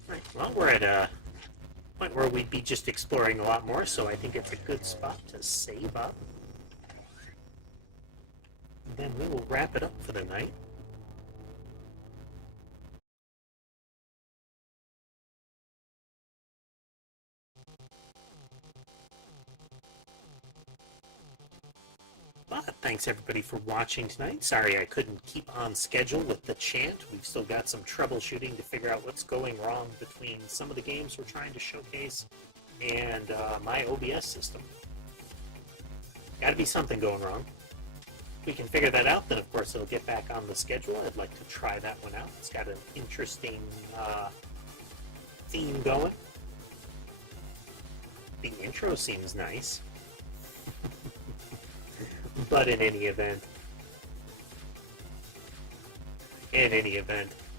Right, well, we're at a point where we'd be just exploring a lot more, so I think it's a good spot to save up. Then we will wrap it up for the night. But thanks everybody for watching tonight. Sorry I couldn't keep on schedule with the chant. We've still got some troubleshooting to figure out what's going wrong between some of the games we're trying to showcase and my OBS system. Got to be something going wrong. If we can figure that out, then of course it'll get back on the schedule. I'd like to try that one out. It's got an interesting theme going. The intro seems nice. But in any event,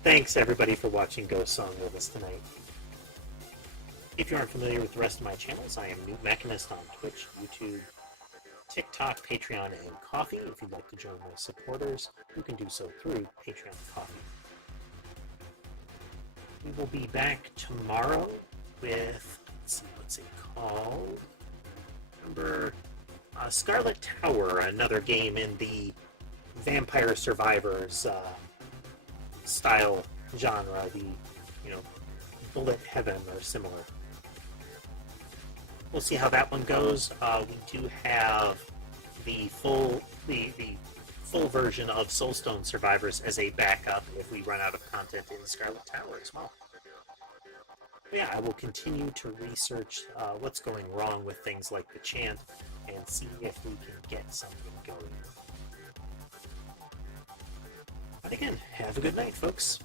thanks everybody for watching Ghost Song with us tonight. If you aren't familiar with the rest of my channels, I am Noob Mechanist on Twitch, YouTube, TikTok, Patreon, and Coffee. If you'd like to join my supporters, you can do so through Patreon and Coffee. We will be back tomorrow with, let's see, what's it called? Number Scarlet Tower, another game in the Vampire Survivors style genre, the, Bullet Heaven or similar. We'll see how that one goes. We do have the full version of Soulstone Survivors as a backup if we run out of content in Scarlet Tower as well. Yeah, I will continue to research what's going wrong with things like the chant and see if we can get something going. But again, have a good night, folks.